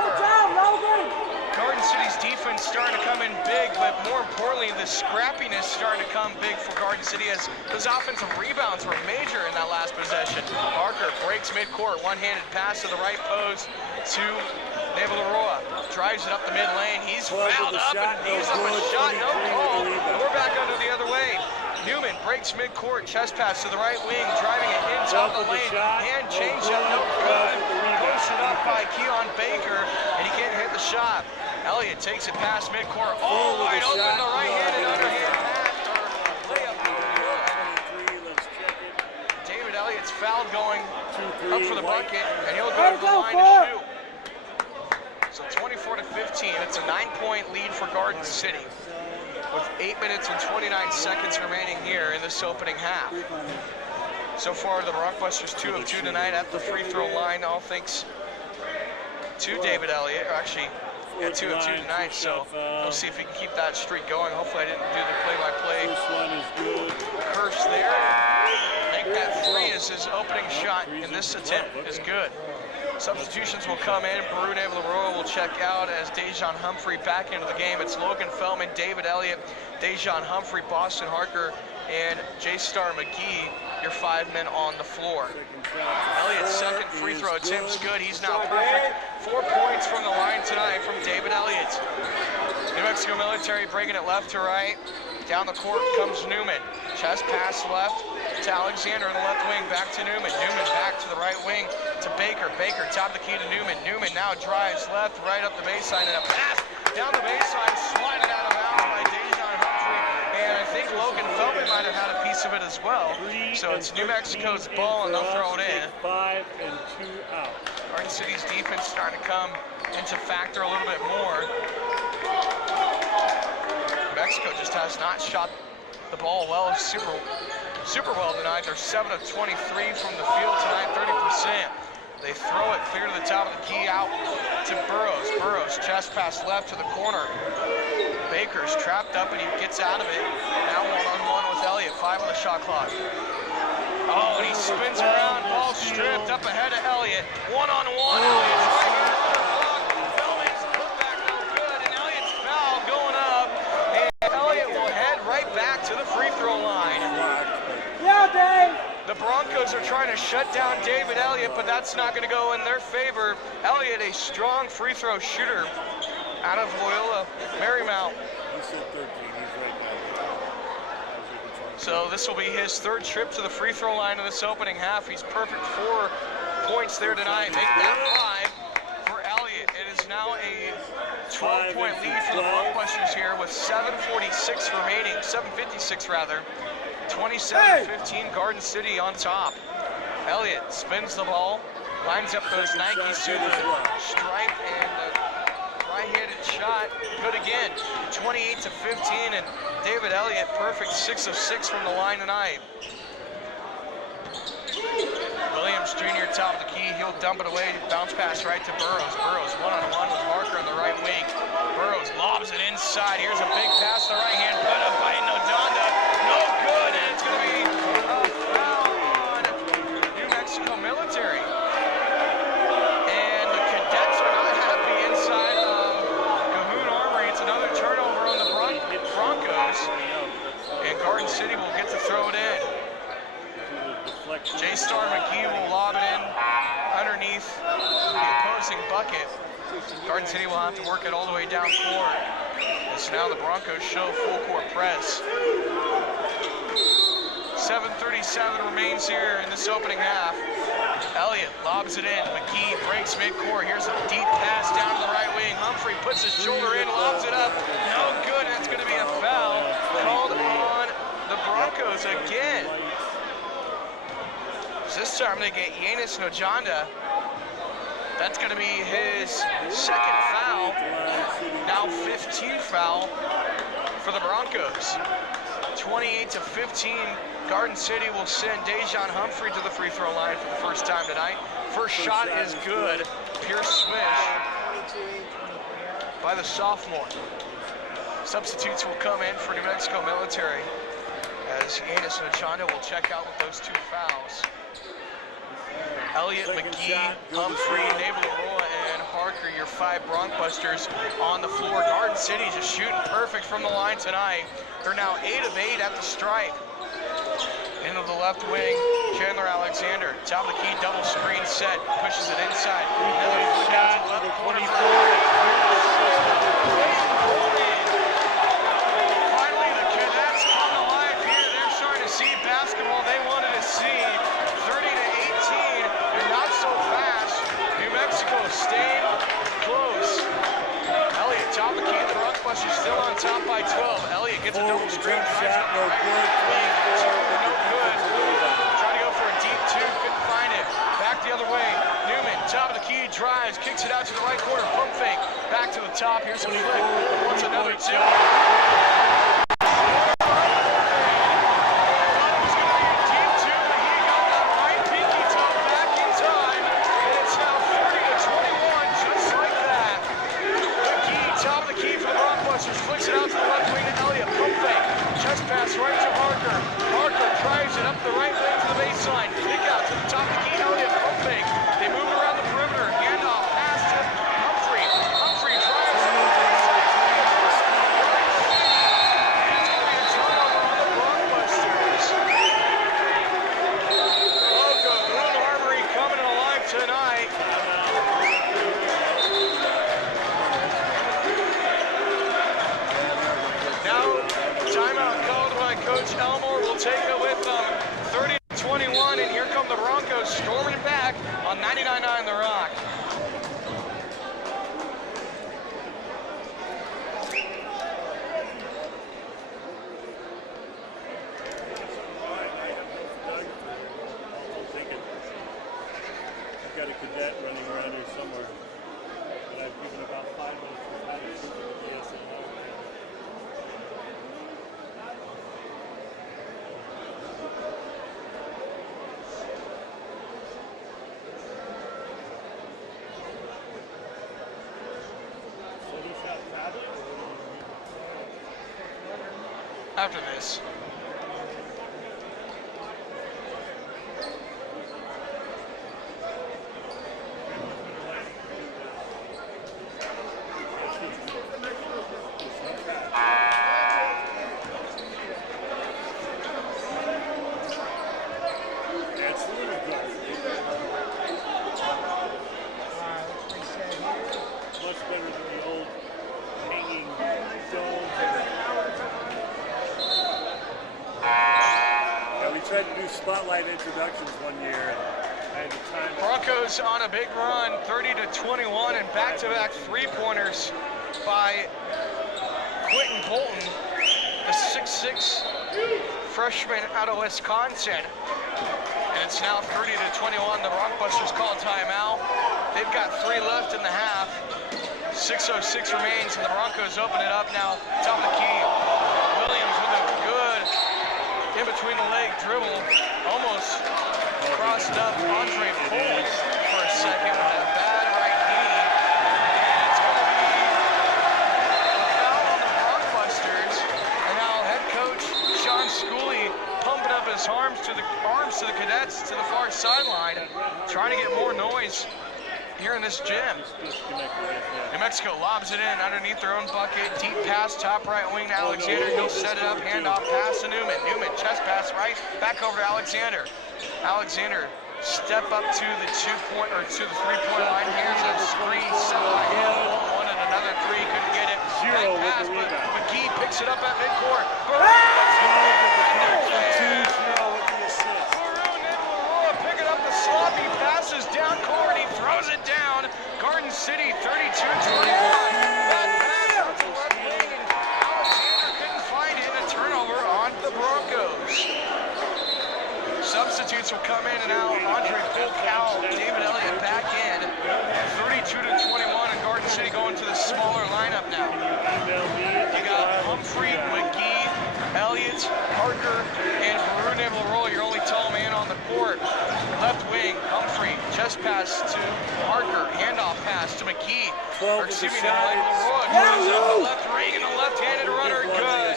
scrappiness starting to come big for Garden City as those offensive rebounds were major in that last possession. Parker breaks midcourt, one-handed pass to the right post to Leroy. Drives it up the mid lane. He's fouled up and he's up a shot, no call. And we're back under the other way. Newman breaks midcourt, chest pass to the right wing, driving it in top of the lane. Hand change up, no good. Posted up by Keon Baker, and he can't hit the shot. Elliott takes it past midcourt, all wide open, the right-handed underhand pass or layup. David Elliott's foul going up for the bucket, and he'll go to the line to shoot. So 24-15, it's a 9-point lead for Garden City with 8 minutes and 29 seconds remaining here in this opening half. So far, the Rockbusters 2 of 2 tonight at the free throw line, all thanks to David Elliott, or actually, yeah, 2 of 2 tonight, so we'll see if we can keep that streak going. Hopefully I didn't do the play-by-play curse there. Make that three as his opening shot in this attempt is good. Substitutions will come in. Barun Leroy will check out as Dejan Humphrey back into the game. It's Logan Feldman, David Elliott, Dejan Humphrey, Boston Harker, and J-Star McGee, your 5 men on the floor. Elliott's second free throw attempt's good. He's now perfect. 4 points from the line tonight from David Elliott. New Mexico Military breaking it left to right. Down the court comes Newman. Chest pass left to Alexander in the left wing. Back to Newman. Newman back to the right wing to Baker. Baker top of the key to Newman. Newman now drives left, right up the baseline, and a pass down the baseline, slided out of bounds by Dejan Humphrey. And I think Logan Feldman might have had a piece of it as well. So it's New Mexico's ball, and they'll throw it in. 5 and 2 out. Garden City's defense starting to come into factor a little bit more. Mexico just has not shot the ball well, super well tonight. They're 7 of 23 from the field tonight, 30%. They throw it clear to the top of the key, out to Burrows. Burrows, chest pass left to the corner. Baker's trapped up and he gets out of it. Now one-on-one with Elliott, 5 on the shot clock. Oh, and he spins around, ball stripped up ahead of Elliott. One-on-one, Elliott's right here on the block. Feldman's put back no good, and Elliott's foul going up. And Elliott will head right back to the free throw line. Yeah, Dave! The Broncos are trying to shut down David Elliott, but that's not going to go in their favor. Elliott, a strong free throw shooter out of Loyola Marymount. He said 13, he's right now. So this will be his third trip to the free throw line in this opening half. He's perfect 4 points there tonight. Make that 5 for Elliott. It is now a 12-point lead for the Blockbusters here with 7:46 remaining, 7:56 rather. 27-15, Garden City on top. Elliott spins the ball, lines up those Nikes to the stripe, and the right-handed shot, good again. 28-15, and David Elliott, perfect 6 of 6 from the line tonight. Williams Jr., top of the key, he'll dump it away, bounce pass right to Burrows. Burrows one-on-one with Parker on the right wing. Burrows lobs it inside. Here's a big pass to the right hand, put up by Nodanda. No good, and it's going to be a foul on New Mexico Military. And the Cadets are not happy inside of Cahoon Armory. It's another turnover on the Broncos. And Garden City will get to throw it in. J-Star McGee will lob it in underneath the opposing bucket. Garden City will have to work it all the way down court. As now the Broncos show full court press. 7:37 remains here in this opening half. Elliott lobs it in. McGee breaks midcourt. Here's a deep pass down to the right wing. Humphrey puts his shoulder in, lobs it up. No good. That's going to be a foul called on the Broncos again. This time they get Yanis Nojanda. That's going to be his second foul. Now 15th foul for the Broncos. 28-15, Garden City will send Dejan Humphrey to the free throw line for the first time tonight. First shot is good. Pure swish by the sophomore. Substitutes will come in for New Mexico Military as Yanis Nojanda will check out with those 2 fouls. Elliott, McGee, Humphrey, Leroy, and Harper Parker, your 5 Bronquesters on the floor. Garden City just shooting perfect from the line tonight. They're now 8 of 8 at the stripe. Into the left wing, Chandler Alexander. Top of the key, double screen set, pushes it inside. Another flick out to the left corner. Finally, the Cadets come alive here. They're starting to see basketball they wanted to see. 30-18, and not so fast. New Mexico staying close. Elliott, top of the key, the Bronquesters still on top by 12. Elliott gets a double screen. Shot, no good. No good. Trying to go for a deep 2, couldn't find it. Back the other way. Newman, top of the key, drives, kicks it out to the right corner, pump fake. Back to the top. Here's a flick. What's another 2? Flicks it out to the left wing to Elliott. Pump fake. Chest pass right to Parker. Parker drives it up the right wing to the baseline. Kick out to the top of the key. Elliott. Pump fake. They move around the perimeter. Handoff. Pass to Humphrey. Humphrey drives it. And it's going to be a turnover on the Bronquesters. Bronco, Blue Armory coming alive tonight. Coach Elmore will take it with them, 30-21, and here come the Broncos storming back on 99.9 The Rock. I've got a cadet running around here somewhere, but I've given about 5 minutes to try to shoot the DSL. After this. Tried to do spotlight introductions one year, and I had the time. Broncos on a big run, 30-21, and back-to-back 3-pointers by Quentin Bolton, the 6'6" freshman out of Wisconsin. And it's now 30-21. The Bronquesters call timeout. They've got 3 left in the half. 6:06 remains, and the Broncos open it up now. Top of the key. Williams with a good in between the leg dribble, almost crossed up Andre Pohl for a second with a bad right knee. And it's going to be a foul on the Bronquesters. And now head coach Sean Schooley pumping up his arms to the cadets to the far sideline, trying to get more noise here in this gym. New Mexico lobs it in underneath their own bucket. Deep pass, top right wing to Alexander. He'll set it up, handoff pass to Newman. Newman, chest pass right, back over to Alexander. Alexander, step up to the 2-point or to the 3-point line. Here's a screen set by him. Wanted another 3, couldn't get it. Back pass, but McGee picks it up at midcourt. Sloppy passes down court, he throws it down. Garden City 32-21. That pass to the left wing, and Alexander couldn't find it. A turnover on the Broncos. Substitutes will come in and out. Andre Pohl, David Elliott back in. 32-21, and Garden City going to the smaller lineup now. You got Humphrey, McGee, Elliott, Parker, and Leroy, your only tall man on the court. Left wing, Humphrey, chest pass to Parker, handoff pass to McGee. Or excuse me, Leroy throws up the left ring and the left-handed runner, good.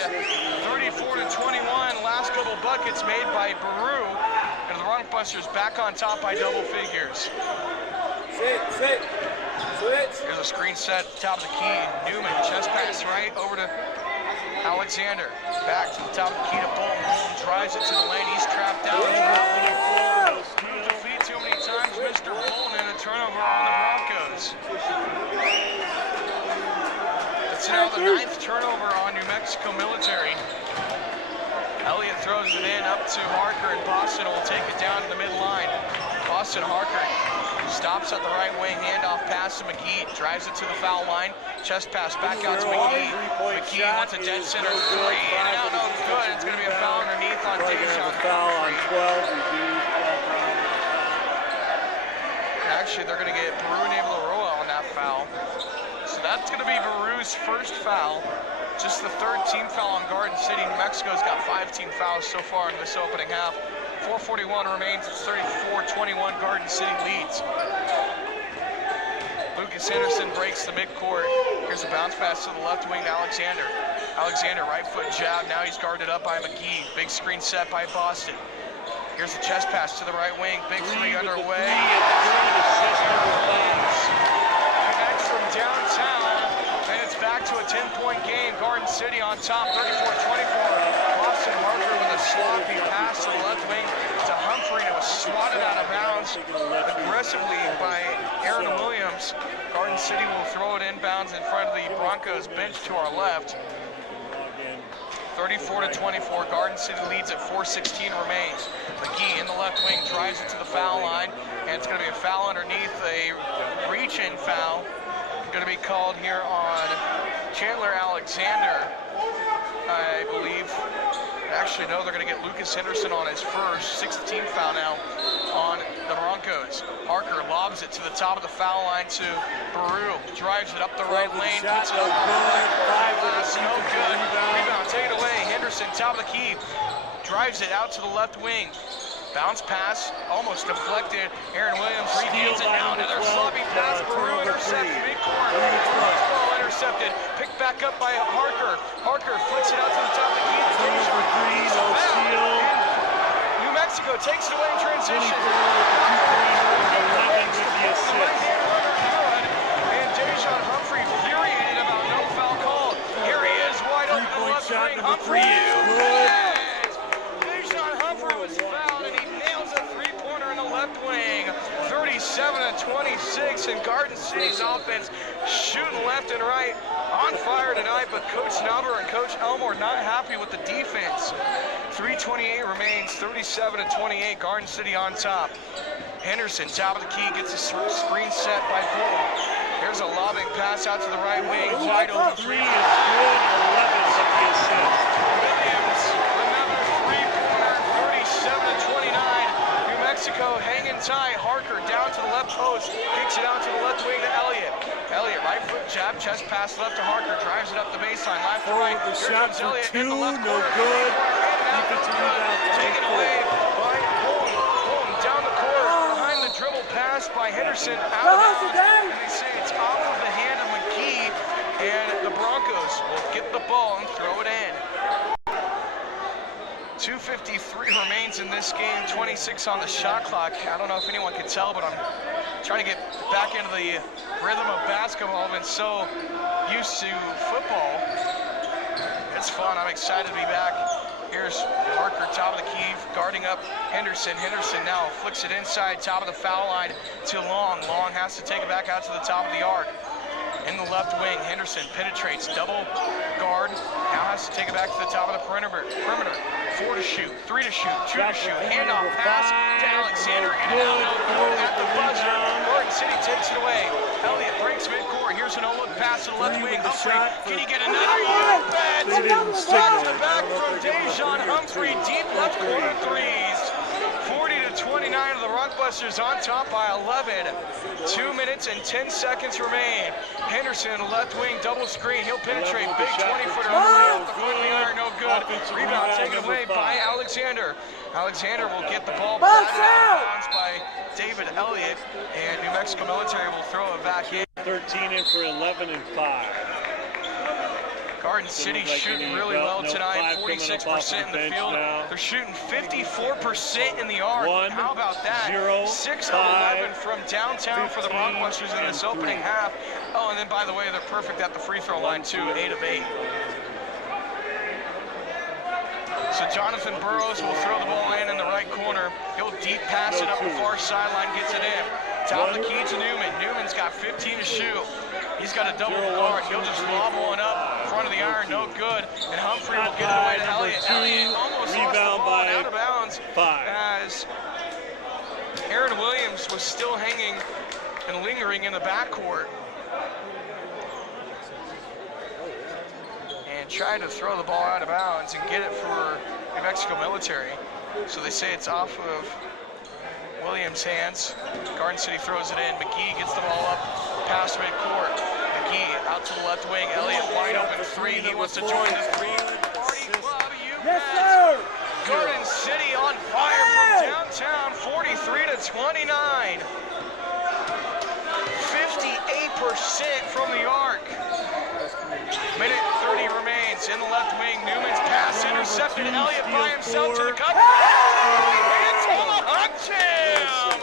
34-21, last couple buckets made by Baru. And the Bronquesters back on top by double figures. Sit. Here's a screen set at the top of the key. Newman, chest pass right over to Alexander. Back to the top of the key to Bolton. Bolton drives it to the lane. He's trapped out. Moved the feet too many times. Mr. Bolton, and a turnover on the Broncos. It's now the 9th turnover on New Mexico Military. Elliott throws it in up to Harker, and Boston will take it down to the midline. Boston Harker stops at the right wing, handoff pass to McGee, drives it to the foul line, chest pass back out to McGee. McGee wants a dead center three, in and out, no good. It's going to be a foul underneath on Dejan. Foul on 12, Actually, they're going to get Baru and Roa on that foul. So that's going to be Baru's first foul. Just the 3rd team foul on Garden City. New Mexico's got 5 team fouls so far in this opening half. 4:41 remains. It's 34-21. Garden City leads. Lucas Henderson breaks the midcourt. Here's a bounce pass to the left wing to Alexander. Alexander, right foot jab. Now he's guarded up by McGee. Big screen set by Boston. Here's the chest pass to the right wing. Big three underway. Connects from downtown. And it's back to a 10-point game. Garden City on top, 34-24. Boston Harker with a sloppy pass to the left wing to Humphrey. It was swatted out of bounds aggressively by Aaron Williams. Garden City will throw it inbounds in front of the Broncos bench to our left. 34-24. Garden City leads at 4:16 remains. McGee in the left wing drives it to the foul line, and it's going to be a foul underneath, a reach-in foul. Going to be called here on Chandler Alexander, I believe. Actually, no, they're going to get Lucas Henderson on his first 6th team foul now on the Broncos. Harker lobs it to the top of the foul line to Baru. Drives it up the right lane. Puts it up on the glass. No good. Rebound. Take it away. Henderson, top of the key. Drives it out to the left wing. Bounce pass, almost deflected. Aaron Williams regains it now. Another sloppy pass. Baru intercepts midcourt. Ball intercepted. Picked back up by Harker. Harker flicks it out to the top of the key. New Mexico takes it away in transition. And Dejan Humphrey furiated about no foul call. Here he is, wide open in the left wing. Humphrey is Dejan Humphrey was fouled, and he nails a three-pointer in the left wing. 37-26, and Garden City's offense shooting left and right. On fire tonight, but Coach Knobber and Coach Elmore not happy with the defense. 3:28 remains, 37-28, Garden City on top. Henderson, top of the key, gets a screen set by Bolton. Here's a lobbing pass out to the right wing, wide open three. Is good, 11 with the assist. Williams, another three-pointer, 37-29. New Mexico hanging tight. Harker down to the left post, kicks it out to the left wing to Elliott. Elliott, right foot jab, chest pass left to Harker, drives it up the baseline, left to right. The shot for Elliott 2, in the left no corner. good. Defensive rebound, taken away by Bolton. Bolton down the court, behind the dribble pass by Henderson, out of bounds. And they say it's off of the hand of McGee, and the Broncos will get the ball and throw it in. 2:53 remains in this game, 26 on the shot clock. I don't know if anyone can tell, but I'm trying to get back into the rhythm of basketball. I've been so used to football. It's fun. I'm excited to be back. Here's Harker, top of the key, guarding up Henderson. Henderson now flicks it inside, top of the foul line to Long. Long has to take it back out to the top of the arc. In the left wing, Henderson penetrates, double guard, now has to take it back to the top of the perimeter. 4 to shoot, 3 to shoot, 2 to shoot, handoff pass to Alexander, in and out, no good at the buzzer. Garden City takes it away. Elliott breaks midcourt, here's an no-look pass to the left wing. Humphrey, can he get another? You bet! Watch the back from Dejan Humphrey, deep left corner threes. 40-29 of the Rockbusters on top by 11. 2 minutes and 10 seconds remain. Henderson, left wing, double screen. He'll penetrate. Big 20-footer off the front of the iron, no good. Rebound taken away by Alexander. Alexander will get the ball back out of bounds by David Elliott, and New Mexico Military will throw it back in. 13 in for 11 and 5. Garden City shooting really well tonight, 46% in the field. They're shooting 54% in the arc. How about that? 6 of 11 from downtown for the Bronquebusters in this opening half. Oh, and then by the way, they're perfect at the free throw line too, 8 of 8. So Jonathan Burrows will throw the ball in the right corner. He'll deep pass it up the far sideline, gets it in. Top of the key to Newman. Newman's got 15 to shoot. He's got a double guard. He'll just lob one up in front of the iron, no good. And Humphrey will get it away to Elliott. Elliott almost lost the ball out of bounds as Aaron Williams was still hanging and lingering in the backcourt. And tried to throw the ball out of bounds and get it for New Mexico Military. So they say it's off of Williams' hands. Garden City throws it in. McGee gets the ball up past midcourt. McGee out to the left wing. Elliott wide open 3. He wants to join this party club. Yes, sir. Garden City on fire from downtown, 43 to 29. 58% from the arc. Minute 30 remains in the left wing. Newman's pass intercepted. Elliott by himself to the cup. It's Tomahawk Jam!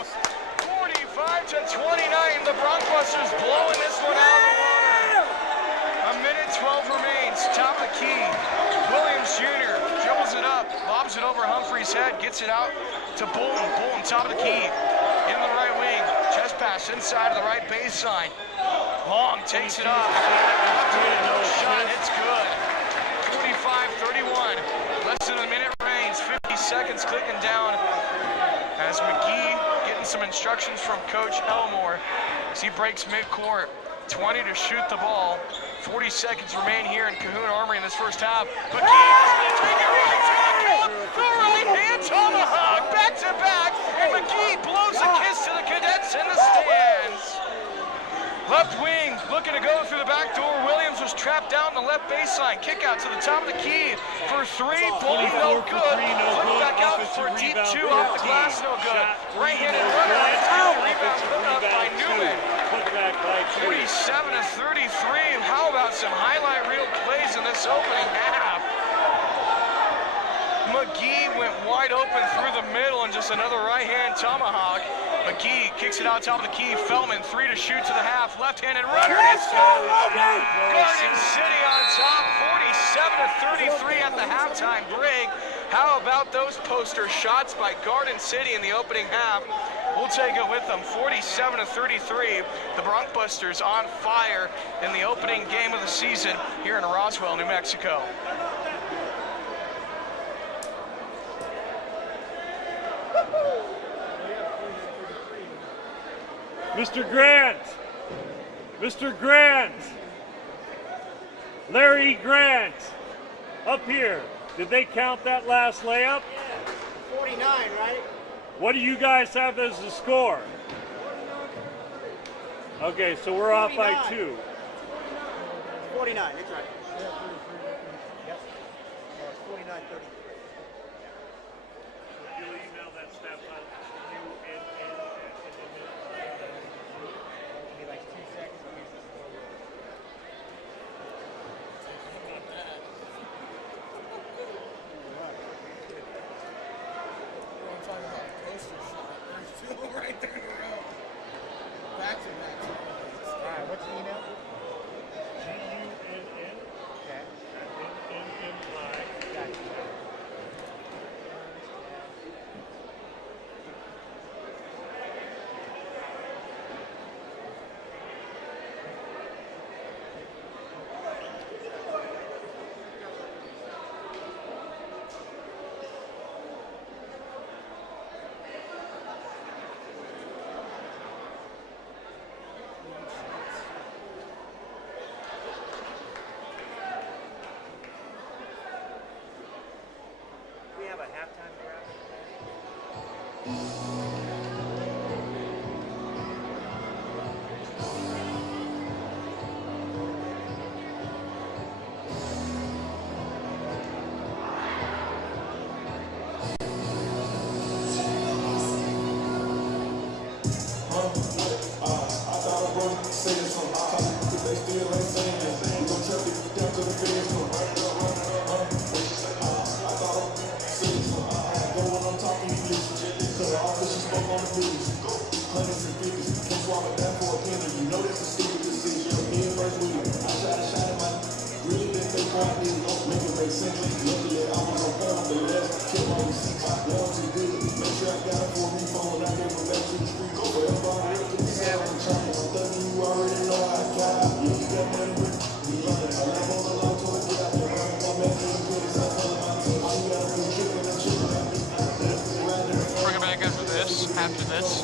45 to 29. The Bronquebusters blowing this one out of the water. A minute 12 remains. Top of the key. Williams Jr. dribbles it up, lobs it over Humphrey's head, gets it out to Bolton. Bolton, top of the key. In the right wing. Chest pass inside of the right baseline. Long takes it off. Shot, it's good. 45-31. Less than a minute remains. 50 seconds clicking down as McGee getting some instructions from Coach Elmore as he breaks midcourt. 20 to shoot the ball. 40 seconds remain here in Cahoon Armory in this first half. McGee is going to take it right to the cup. The right hand tomahawk back to back. And McGee blows a kiss to the cadets in the stands. Left wing looking to go through the back door. Williams was trapped out in the left baseline. Kick out to the top of the key for 3. Bolton no good. Flip back out for deep 2 off the glass, no good. Right-handed runner. Rebound put up by Newman. 47 to 33. How about some highlight reel plays in this opening half? McGee went wide open through the middle and just another right-hand tomahawk. McGee kicks it out top of the key. Feldman 3 to shoot to the half. Left-handed runner. It's Garden City on top. 47 to 33 at the halftime break. How about those poster shots by Garden City in the opening half? We'll take it with them. 47 to 33. The Bronquebusters on fire in the opening game of the season here in Roswell, New Mexico. Mr. Grant! Mr. Grant! Larry Grant! Up here. Did they count that last layup? Yeah, 49, right? What do you guys have as the score? Okay, so we're off by 2. 49, that's right. Yep. 49-33. You'll email that staff on Give me like 2 seconds. Right there in a row. Back to back. All right, what's the email? GUNN Okay. NNNI. Gotcha. We have a halftime graphic. I thought I wrote saying something. They still ain't saying it. We gon' trap it down to the finish. Bring it back after this.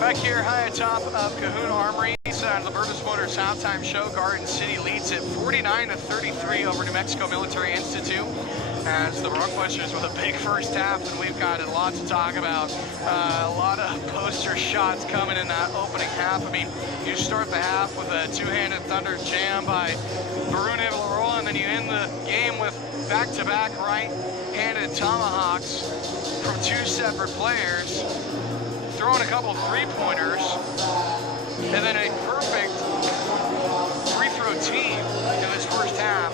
Back here high atop of Cahoon Armory, on the Virtus Motors halftime show, Garden City leads it 49-33 over New Mexico Military Institute. As the Bronquisters with a big first half, and we've got a lot to talk about. A lot of poster shots coming in that opening half. I mean, you start the half with a two-handed thunder jam by Varun Ivalaroa, and then you end the game with back-to-back right-handed tomahawks from two separate players, throwing a couple three-pointers, and then a perfect free-throw team in this first half.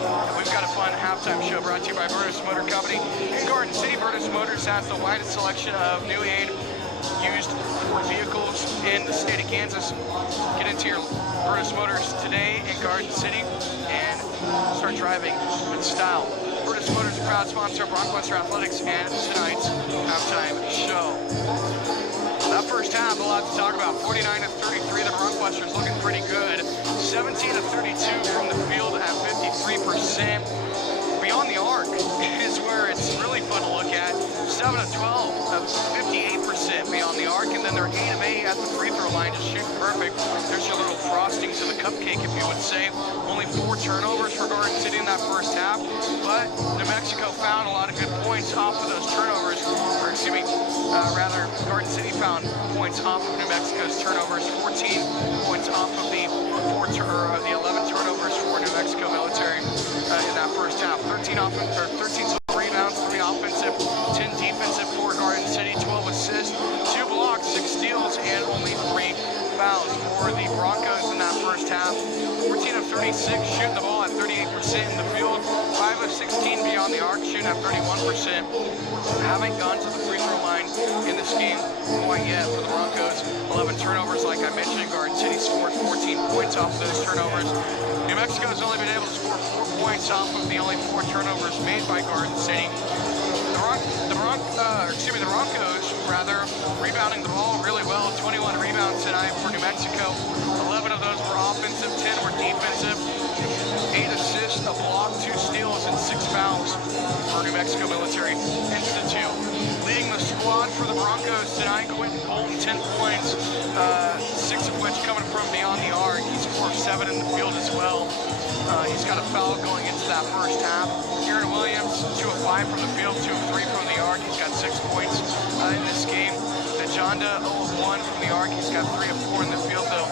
And we've got a fun halftime show brought to you by Virtus Motor Company. In Garden City, Virtus Motors has the widest selection of new and used Ford vehicles in the state of Kansas. Get into your Virtus Motors today in Garden City and start driving with style. Virtus Motors, a proud sponsor of Bronco Athletics and tonight's halftime show. That first half, a lot to talk about. 49-33, the Bronquisters looking pretty good. 17-32 from the field at 53%. Beyond the arc is where it's really fun to look at. 7-12, 58% beyond the arc, and then they're 8 of 8 at the free throw line, just shooting perfect. There's your little frosting to the cupcake, if you would say. Only 4 turnovers for Garden City in that first half, but New Mexico found a lot of good points off of those turnovers, or excuse me, rather, Garden City found points off of New Mexico's turnovers, 14 points off of the 11 turnovers for New Mexico Military in that first half. 13 total rebounds, 3 offensive, 10 defensive for Garden City, 12 assists, 2 blocks, 6 steals, and only 3 fouls for the Broncos in that first half. 14 of 36, shooting the ball at 38% in the field, 5 of 16 beyond the arc, shooting at 31%. Haven't gone to the free throw line in this game quite yet for the Broncos. 11 turnovers, like I mentioned. Garden City scored 14 points off of those turnovers. New Mexico's only been able to score 4 points off of the only 4 turnovers made by Garden City. The Broncos, rebounding the ball really well. 21 rebounds tonight for New Mexico. 11 of those were offensive, 10 were defensive. 8 assists, a block, 2 steals, and 6 fouls for New Mexico Military Institute. Leading the squad for the Broncos tonight, Quentin Bolton, 10 points, 6 of which coming from beyond the arc. He scored 7 in the field as well. He's got a foul going into that first half. Aaron Williams, 2 of 5 from the field, 2 of 3 from the arc. He's got 6 points in this game. Dejonda, 0 of 1 from the arc. He's got 3 of 4 in the field, though,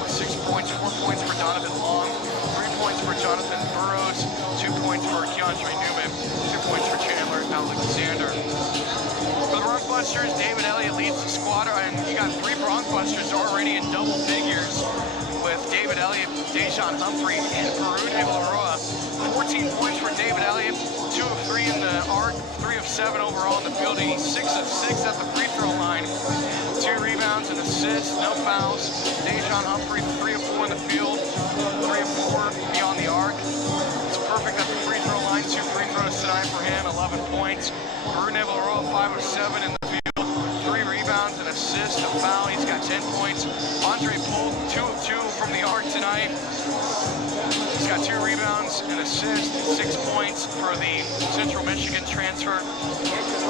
with 6 points, 4 points for Donovan Long, 3 points for Jonathan Burrows, 2 points for Keandre Newman, 2 points for Chandler Alexander. For the Bronquisters, David Elliott leads the squad, and you got 3 Bronquisters already in double figures with David Elliott, Dejan Humphrey, and Varun Ivalaroa. 14 points for David Elliott, 2 of 3 in the arc, 3 of 7 overall in the field. He's 6 of 6 at the free throw line. 2 rebounds and assists, no fouls. Dejan Humphrey, 3 of 4 in the field, 3 of 4 beyond the arc. It's perfect at the free throw line. 2 free throws tonight for him, 11 points. Varun Ivalaroa, 5 of 7 in the field, 3 rebounds and assists, a foul. He's got 10 points. Andre Poole, 2 of 2 from the arc tonight. He's got 2 rebounds and assists, 6 points for the Central Michigan transfer.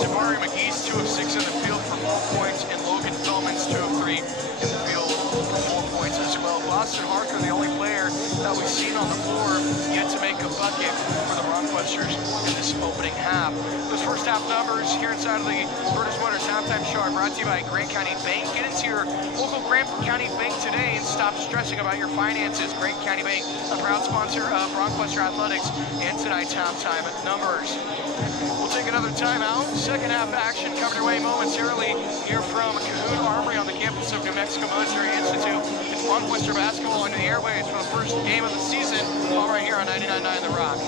Jabari McGee's 2 of 6 in the field for 4 points, and Logan Feldman's 2 of 3 in the field for 4 points as well. Boston Harker, the only player that we've seen on the floor yet to make a bucket for the Bronquisters in this opening half. Those first half numbers here inside of the Virtus Motors halftime Show are brought to you by Grant County Bank. Get into your local Grant County Bank today and stop stressing about your finances. Grant County Bank, a proud sponsor of Bronco Athletics and tonight's halftime numbers. We'll take another timeout. Second half action coming your way momentarily here from Cahoon Armory on the campus of New Mexico Military Institute. It's Blockbuster basketball under the airwaves for the first game of the season, all right here on 99.9 The Rock.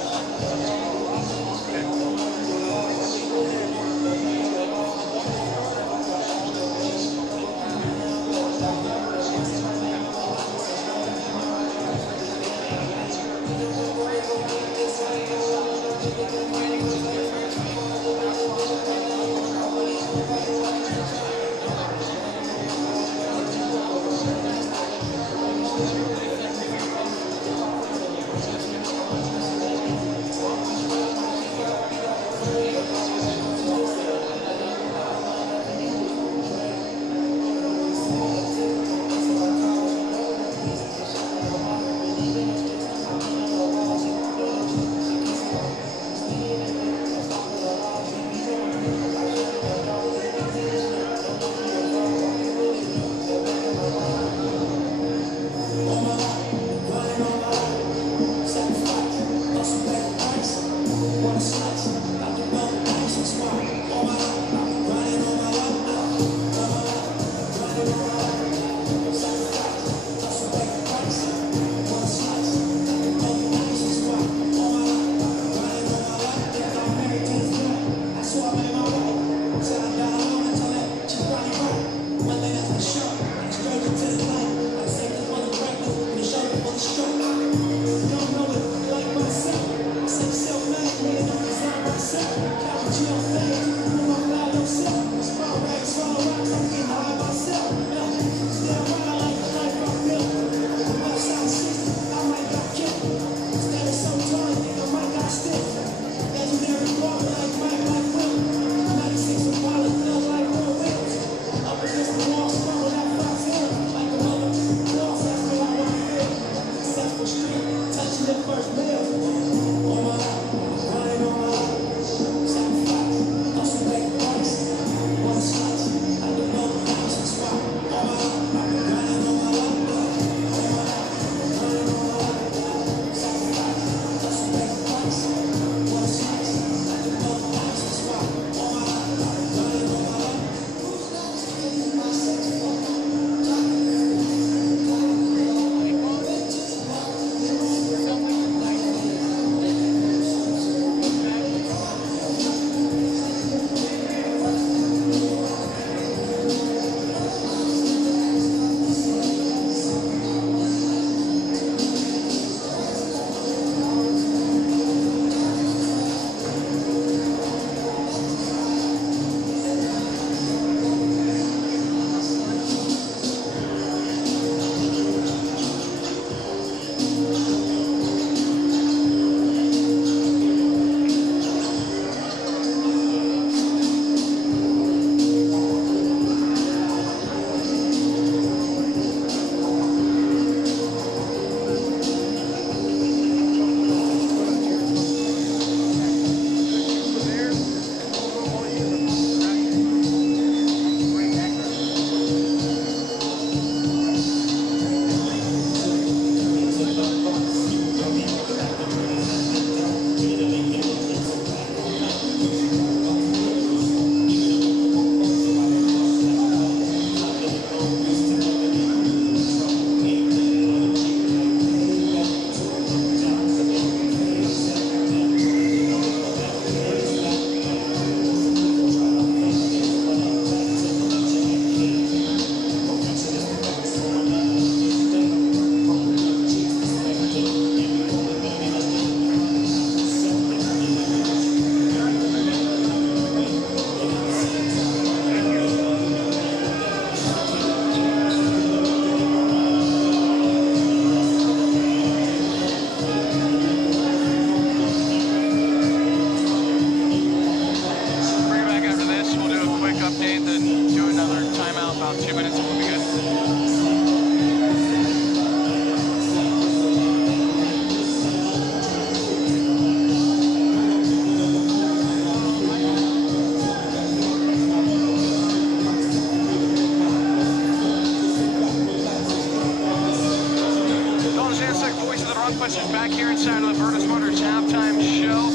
back here inside of the Virtus Motors halftime show.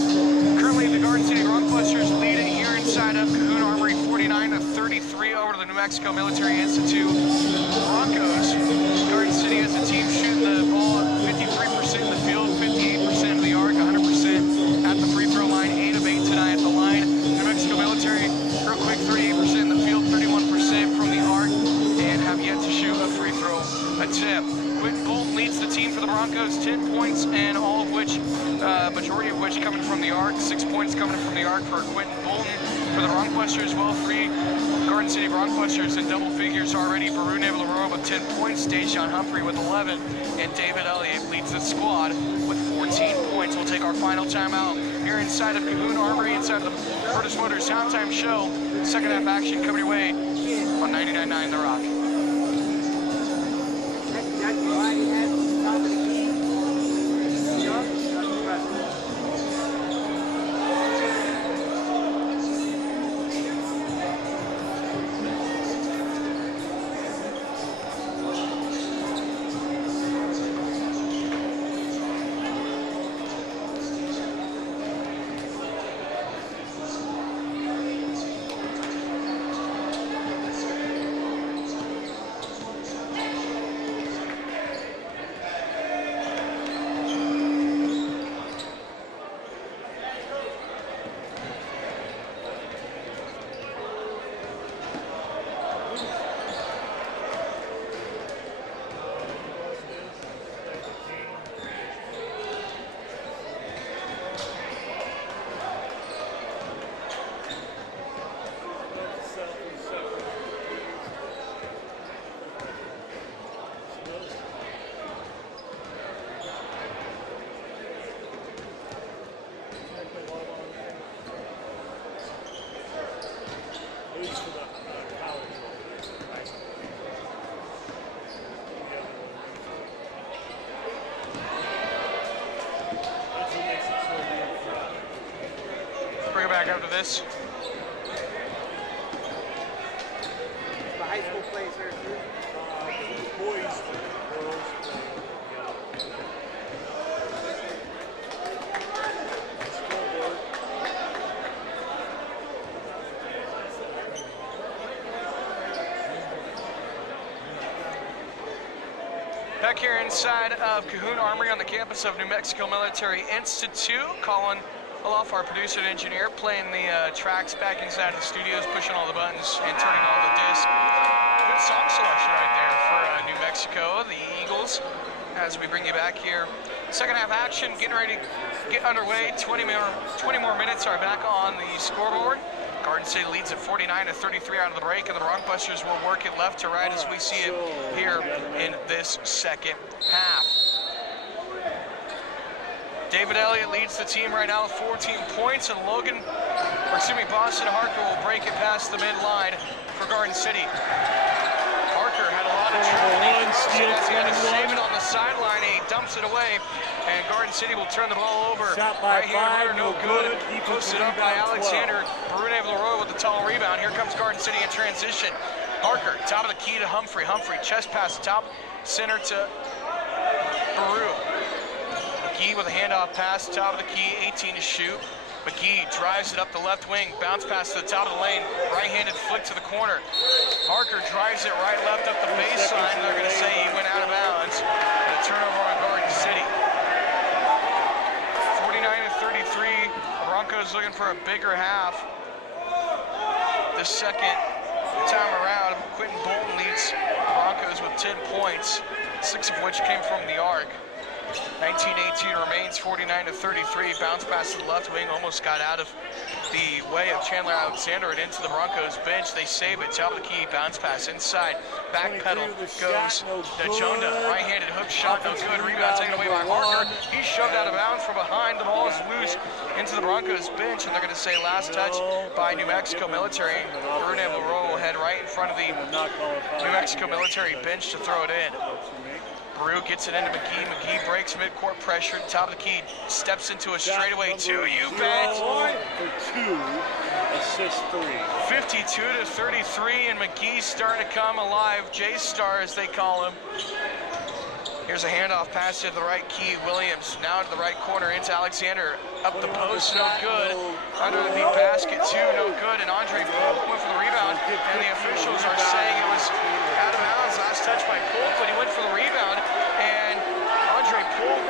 Currently, the Garden City Bronquebusters lead it here inside of Cahoon Armory, 49-33 over to the New Mexico Military Institute Broncos. Garden City as a team shooting the ball 53% in the field, 58% of the arc, 100% at the free throw line, 8 of 8 tonight at the line. New Mexico Military, real quick, 38% in the field, 31% from the arc, and have yet to shoot a free throw attempt. Quentin Bolton leads the team for the Broncos, 10 points, and all of which, majority of which coming from the arc. 6 points coming from the arc for Quentin Bolton. For the Bronquebusters, well, 3 Garden City Bronquebusters in double figures already. Baru Naval with 10 points, Dejan Humphrey with 11, and David Elliott leads the squad with 14 points. We'll take our final timeout here inside of Cahoon Armory, inside of the Virtus Motors halftime show. Second half action coming your way on 99.9 The Rock. That's why he has the top of the key. Bring it back after this. The high school plays here too. Boys, girls, scoreboard. Back here inside of Cahoon Armory on the campus of New Mexico Military Institute, Colin Olof, our producer and engineer, playing the tracks back inside of the studios, pushing all the buttons and turning all the discs. Good song selection right there for New Mexico, the Eagles, as we bring you back here. Second half action, getting ready to get underway. 20 more minutes are back on the scoreboard. Garden City leads at 49-33 out of the break, and the Bronquebusters will work it left to right as we see it here in this second half. David Elliott leads the team right now with 14 points, and Boston Harker will break it past the midline for Garden City. Harker had a lot of trouble. He had to save it on the sideline, and he dumps it away, and Garden City will turn the ball over. Shot by right here, five, no good. Posted up by rebound, Alexander. Brune Leroy with the tall rebound. Here comes Garden City in transition. Harker, top of the key to Humphrey. Humphrey, chest pass, top center to Baru. McGee with a handoff pass, top of the key, 18 to shoot. McGee drives it up the left wing, bounce pass to the top of the lane, right-handed flick to the corner. Harker drives it right, left up the baseline, and they're going to say he went out of bounds. And a turnover on Garden City. 49-33, the Broncos looking for a bigger half. The second time around, Quentin Bolton leads the Broncos with 10 points, 6 of which came from the arc. 19-18 remains, 49-33. Bounce pass to the left wing, almost got out of the way of Chandler Alexander and into the Broncos bench. They save it, top of the key, bounce pass inside, back pedal goes to Jonda. Right-handed hook shot, no good. Rebound taken away by Harker. He's shoved out of bounds from behind. The ball is loose into the Broncos bench, and they're going to say last touch by New Mexico Military. Brune Leroy will head right in front of the New Mexico Military bench to throw it in. Baru gets it into McGee. McGee breaks midcourt pressure. Top of the key, steps into a straightaway two. You bet. For 2, assist 3. 52-33, and McGee's starting to come alive. J-Star, as they call him. Here's a handoff pass to the right key. Williams now to the right corner into Alexander. Up the post, no good. Under the basket, too, no good. And Andre Polk went for the rebound. And the officials are saying it was out of bounds. Last touch by Polk, but he went for the rebound. And Andre Polk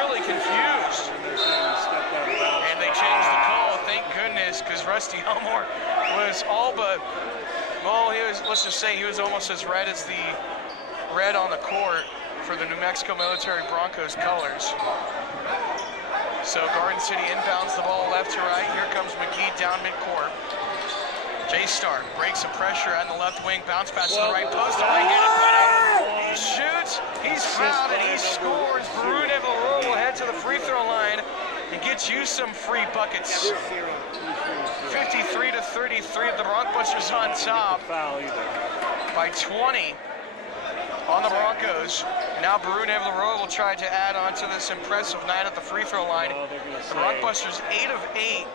really confused. And they changed the call, thank goodness, because Rusty Elmore was all but, well, let's just say he was almost as red as the red on the court for the New Mexico Military Broncos colors. So Garden City inbounds the ball left to right. Here comes McGee down midcourt. J-Star breaks some pressure on the left wing. Bounce pass to the right post. Right-handed putting. He shoots. He's fouled and he scores. Barun Evil will head to the free throw line and gets you some free buckets. 53-33. The Broncbusters on top by 20. On the Broncos. Now Barun Evil will try to add on to this impressive night at the free throw line. The Broncbusters 8 of 8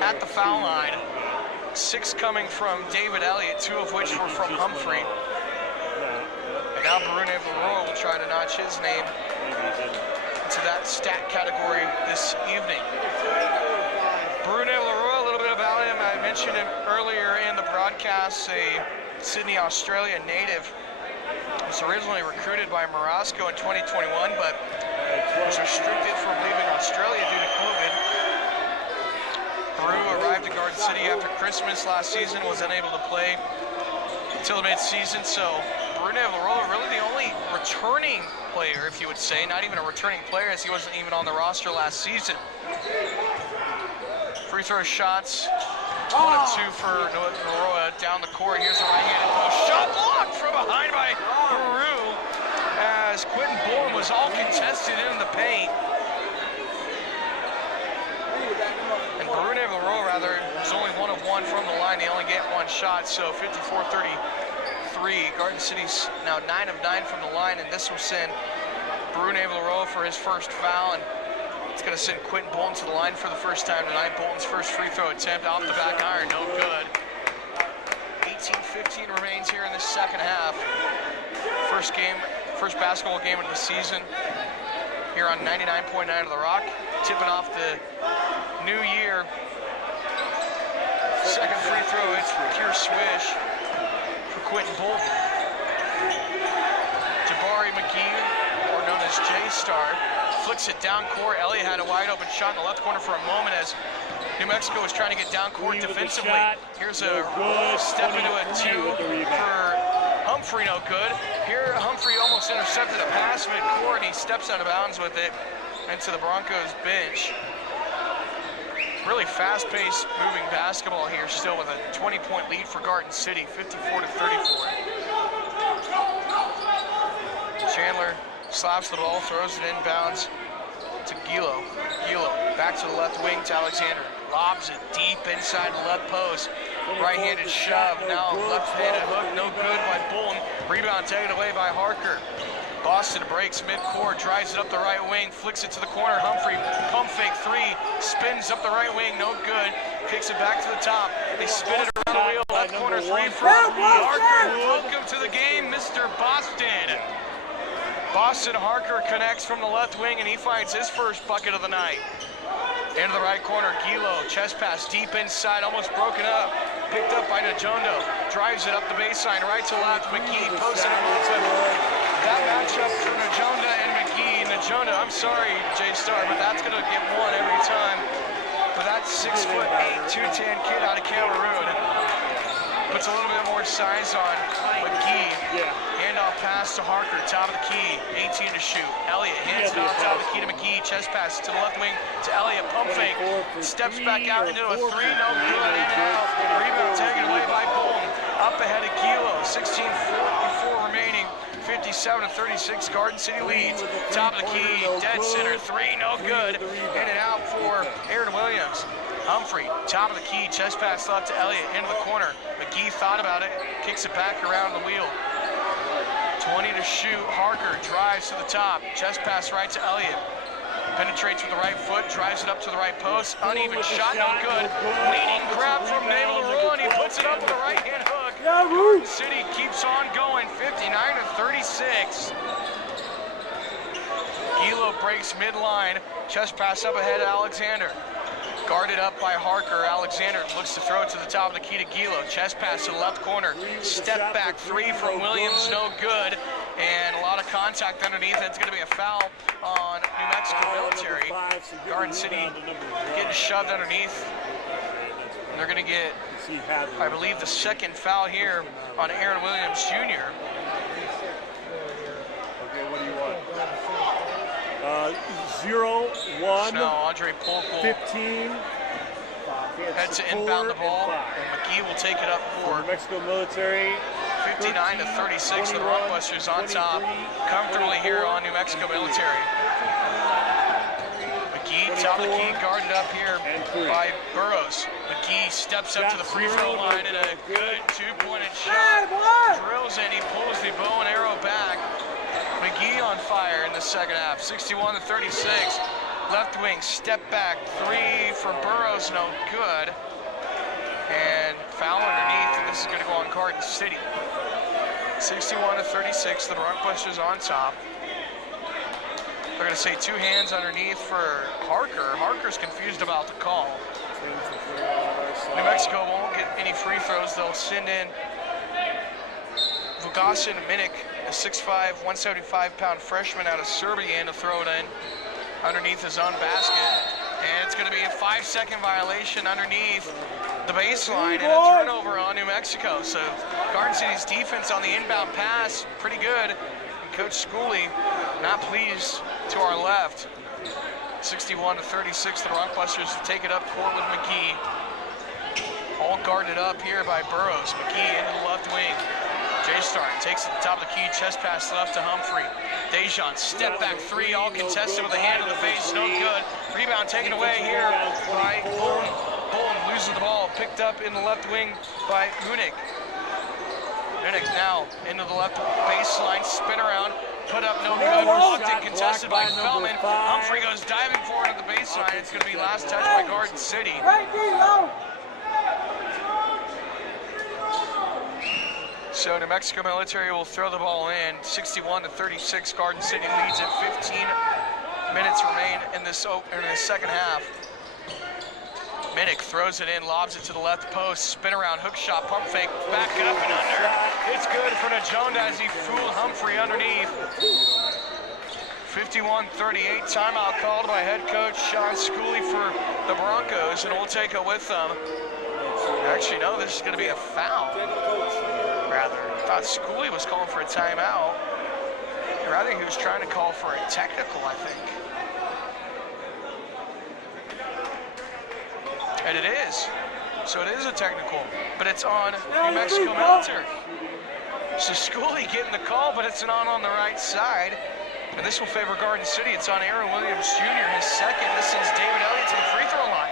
at the foul line. 6 coming from David Elliott, 2 of which were from Humphrey. And now Barun Evil will try to notch his name into that stat category this evening. Barun Evil, a little bit about him. I mentioned him earlier in the broadcast, a Sydney, Australia native. Was originally recruited by Morosco in 2021, but was restricted from leaving Australia due to COVID. Peru arrived at Garden City after Christmas last season, was unable to play until mid-season, so Bruno Valrola really the only returning player, if you would say, not even a returning player, as he wasn't even on the roster last season. Free throw shots. 1 of 2 for Noroa down the court. Here's a right-handed post shot blocked from behind by Peru as Quentin Bourne was all contested in the paint. And Bruno Noroa, rather, was only 1 of 1 from the line. They only get 1 shot, so 54-33. Garden City's now 9 of 9 from the line, and this will send Bruno Noroa for his first foul. And it's going to send Quentin Bolton to the line for the first time tonight. Bolton's first free throw attempt off the back iron, no good. 18-15 remains here in the second half. First basketball game of the season here on 99.9 of the Rock. Tipping off the new year. Second free throw, it's pure swish for Quentin Bolton. Jabari McGee, or known as J-Star, flicks it down court. Elliott had a wide open shot in the left corner for a moment as New Mexico was trying to get down court defensively. Here's a step into a 2 for Humphrey, no good. Here Humphrey almost intercepted a pass mid-court and he steps out of bounds with it into the Broncos bench. Really fast-paced moving basketball here still with a 20-point lead for Garden City, 54-34. Chandler slaps the ball, throws it inbounds to Gilo. Gilo back to the left wing to Alexander. Lobs it deep inside the left post. Right-handed shove. Now left-handed hook. No good by Bolton. Rebound taken away by Harker. Boston breaks mid-court, drives it up the right wing, flicks it to the corner. Humphrey, pump fake 3, spins up the right wing, no good. Kicks it back to the top. They spin it around the wheel. Left corner 3 for Harker. Welcome to the game, Mr. Boston. Boston Harker connects from the left wing and he finds his first bucket of the night. Into the right corner, Gilo, chest pass deep inside, almost broken up. Picked up by Najondo, drives it up the baseline, right to left. McGee posted him with that matchup for Najonda and McGee. Najonda, I'm sorry, J-Star, but that's gonna get 1 every time. But that 6'8", 210 kid out of Cameroon puts a little bit more size on McGee. Handoff pass to Harker, top of the key, 18 to shoot. Elliott hands it off top of the key to McGee. Chest pass to the left wing to Elliott. Pump fake, steps back out into a 3, no good, in and out. Rebound taken away by Bolton. Up ahead of Gilo, 16:44 remaining. 57-36, Garden City leads. Top of the key, dead center, 3, no good. In and out for Aaron Williams. Humphrey, top of the key, chest pass left to Elliott, into the corner. McGee thought about it, kicks it back around the wheel. 20 to shoot, Harker drives to the top, chest pass right to Elliott. Penetrates with the right foot, drives it up to the right post. Uneven shot, no good. Leaning grab from Naval LaRue, and he puts it up with the right-hand hook. Garden City keeps on going, 59-36. Gilo breaks midline. Chest pass up ahead of Alexander. Guarded up by Harker. Alexander looks to throw it to the top of the key to Gilo. Chest pass to the left corner. Step back three from Williams, no good. And a lot of contact underneath. It's going to be a foul on New Mexico Military. Garden City getting shoved underneath. And they're going to get, I believe, the second foul here on Aaron Williams Jr. Okay, what do you want? 0, 1, So now Andre Polk 15. head to inbound the ball. And McGee will take it up for New Mexico Military. 59 to 36. The Rockbusters on top comfortably here on New Mexico Military. McGee, top of the key, guarded up here by Burrows. McGee steps up to the free throw line and a good two-pointed shot. Drills in, he pulls the bow and arrow back. McGee on fire in the second half, 61 to 36. Left wing, step back, three for Burrows, no good. And foul underneath, and this is going to go on Garden City. 61 to 36, the Rockbusters on top. They're going to say two hands underneath for Harker. Harker's confused about the call. New Mexico won't get any free throws. They'll send in Vugasin Minik, a 6'5", 175-pound freshman out of Serbia, to throw it in underneath his own basket. And it's going to be a 5-second violation underneath the baseline and a turnover on New Mexico. So Garden City's defense on the inbound pass, pretty good. And Coach Schooley not pleased to our left. 61 to 36, the Rockbusters take it up court with McGee. All guarded up here by Burrows. McGee into the left wing. J-Star takes it to the top of the key, chest pass left to Humphrey. Dejan, step back three, all contested with a hand to the face, no good. Rebound taken away here by Bolton. Bolton loses the ball, picked up in the left wing by Munich. Munich now into the left baseline, spin around, put up no good, blocked and contested by Feldman. Humphrey goes diving forward at the baseline. It's going to be last touch by Garden City. So New Mexico Military will throw the ball in. 61 to 36. Garden City leads at 15 minutes remain in this second half. Minnick throws it in, lobs it to the left post, spin around, hook shot, pump fake, back up and under. It's good for Najonda as he fooled Humphrey underneath. 51-38, timeout called by head coach Sean Schooley for the Broncos, and we'll take it with them. Actually, no, this is going to be a foul. Rather, I thought Schooley was calling for a timeout. Rather, he was trying to call for a technical, I think. And it is. So it is a technical, but it's on New Mexico Military. So Schooley getting the call, but it's not on the right side. And this will favor Garden City. It's on Aaron Williams Jr., his second. This sends David Elliott to the free throw line.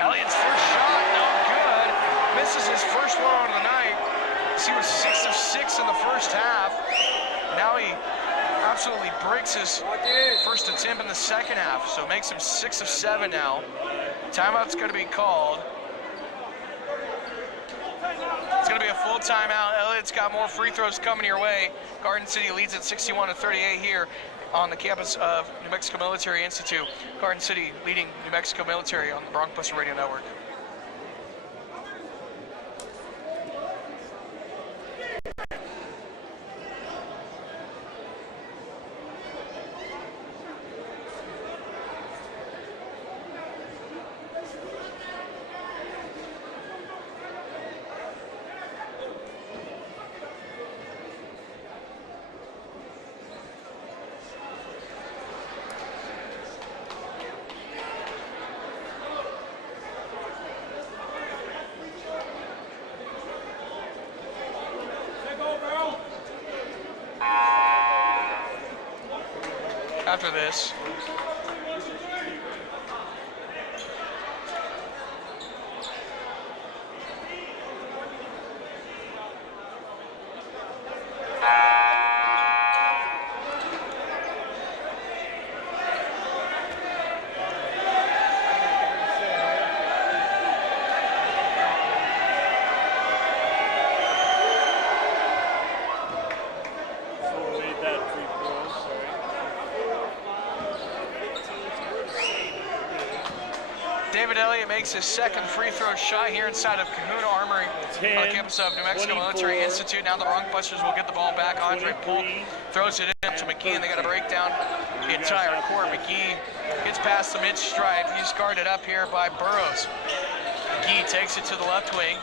Elliott's first shot, no good. Misses his first one of the night. He was 6 of 6 in the first half. Now he absolutely breaks his first attempt in the second half, so makes him 6 of 7 now. Timeout's going to be called. It's going to be a full timeout. Elliott's got more free throws coming your way. Garden City leads at 61-38 here on the campus of New Mexico Military Institute. Garden City leading New Mexico Military on the Bronco Buster Radio Network. After this, David Elliott makes his second free throw shot here inside of Kahuna Armory on the campus of New Mexico Military Institute. Now the Bronco will get the ball back. Andre Polk throws it in to McGee, and they got to break down the entire court. McGee gets past the mid-stripe. He's guarded up here by Burrows. McGee takes it to the left wing.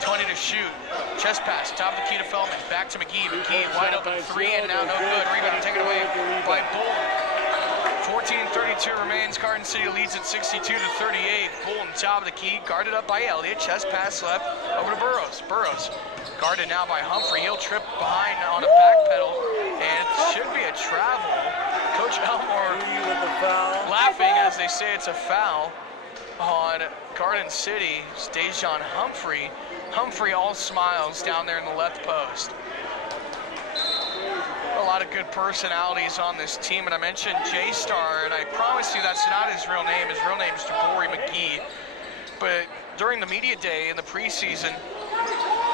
20 to shoot. Chest pass, top of the key to Feldman. Back to McGee. McGee wide open three, and now no good. Rebound taken away by Bolton. 14:32 remains. Garden City leads at 62-38. Bolton top of the key, guarded up by Elliott. Chest pass left over to Burrows. Burrows guarded now by Humphrey. He'll trip behind on a back pedal, and it should be a travel. Coach Elmore laughing as they say it's a foul on Garden City. It's Dejon Humphrey. Humphrey all smiles down there in the left post. A lot of good personalities on this team, and I mentioned J-Star, and I promise you that's not his real name. His real name is Jabori McGee. But during the media day in the preseason,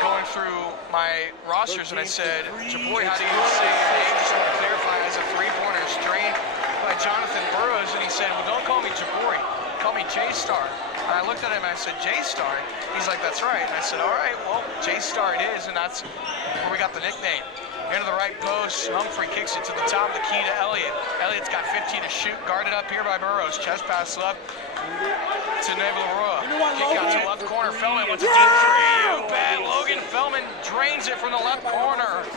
going through my rosters, and I said, Jabori, how do you say your name? Just to clarify, as a three-pointer straight by Jonathan Burrows, and he said, well, don't call me Jabori, call me J-Star. And I looked at him and I said, J-Star? He's like, that's right. And I said, all right, well, J-Star it is, and that's where we got the nickname. Into the right post, Humphrey kicks it to the top of the key to Elliott. Elliott's got 15 to shoot, guarded up here by Burrows. Chest pass left to Leroy. Kick out to the left corner, Feldman wants a deep three. You bet, Logan Feldman drains it from the left corner.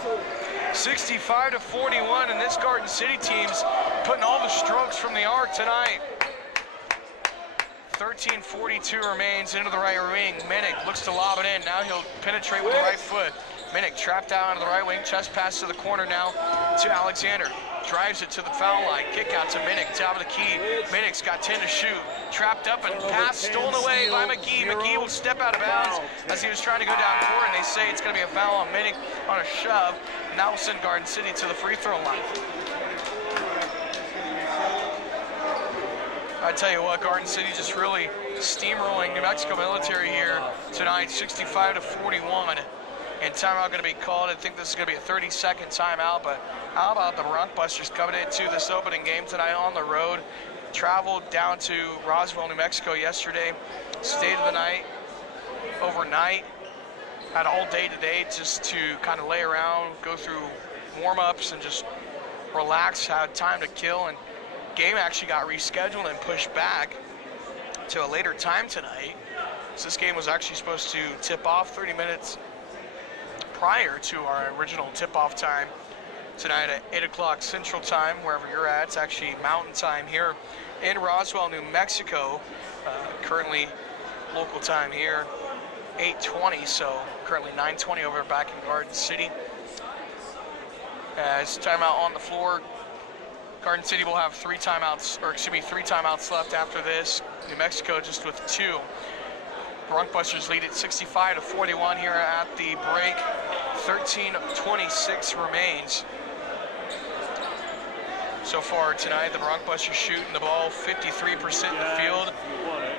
65-41, and this Garden City team's putting all the strokes from the arc tonight. 13:42 remains, into the right wing. Minnick looks to lob it in. Now he'll penetrate with the right foot. Minnick trapped out onto the right wing. Chest pass to the corner now to Alexander. Drives it to the foul line. Kick out to Minnick, top of the key. Minnick's got 10 to shoot. Trapped up and pass stolen away by McGee. McGee will step out of bounds as he was trying to go down court, and they say it's going to be a foul on Minnick on a shove. And that will send Garden City to the free throw line. I tell you what, Garden City just really steamrolling New Mexico Military here tonight, 65-41. And timeout going to be called. I think this is going to be a 30-second timeout, but how about the Bronco coming into this opening game tonight on the road? Traveled down to Roswell, New Mexico yesterday, stayed the night, overnight, had all day today just to kind of lay around, go through warm-ups and just relax, had time to kill, and game actually got rescheduled and pushed back to a later time tonight. So this game was actually supposed to tip off 30 minutes prior to our original tip-off time tonight at 8 o'clock Central Time, wherever you're at. It's actually Mountain Time here in Roswell, New Mexico. Currently local time here, 8:20, so currently 9:20 over back in Garden City. As timeout on the floor, Garden City will have three timeouts left after this. New Mexico just with 2. Bronco lead at 65-41 here at the break. 13:26 remains. So far tonight, the Bronco shooting the ball 53% in the field,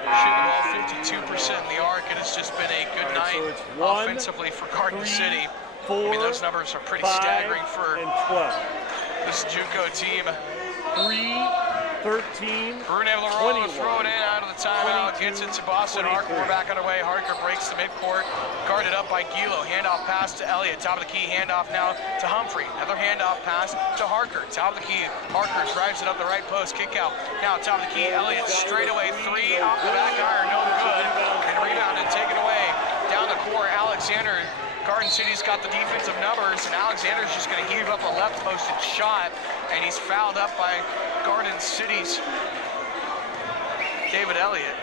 shooting the ball 52% in the arc. It has just been a good night offensively for Garden City. I mean, those numbers are pretty staggering for this JUCO team. 13, Brune Leroy will throw it in out of the timeout, gets it to Boston Harker. We're back underway. Harker breaks the midcourt, guarded up by Gilo. Handoff pass to Elliott, top of the key. Handoff now to Humphrey. Another handoff pass to Harker, top of the key. Harker drives it up the right post, kick out. Now top of the key, Elliott straightaway three off the back iron, no good. And rebounded, taken away. Down the court, Alexander. Garden City's got the defensive numbers, and Alexander's just going to heave up a left-posted shot, and he's fouled up by Garden City's David Elliott.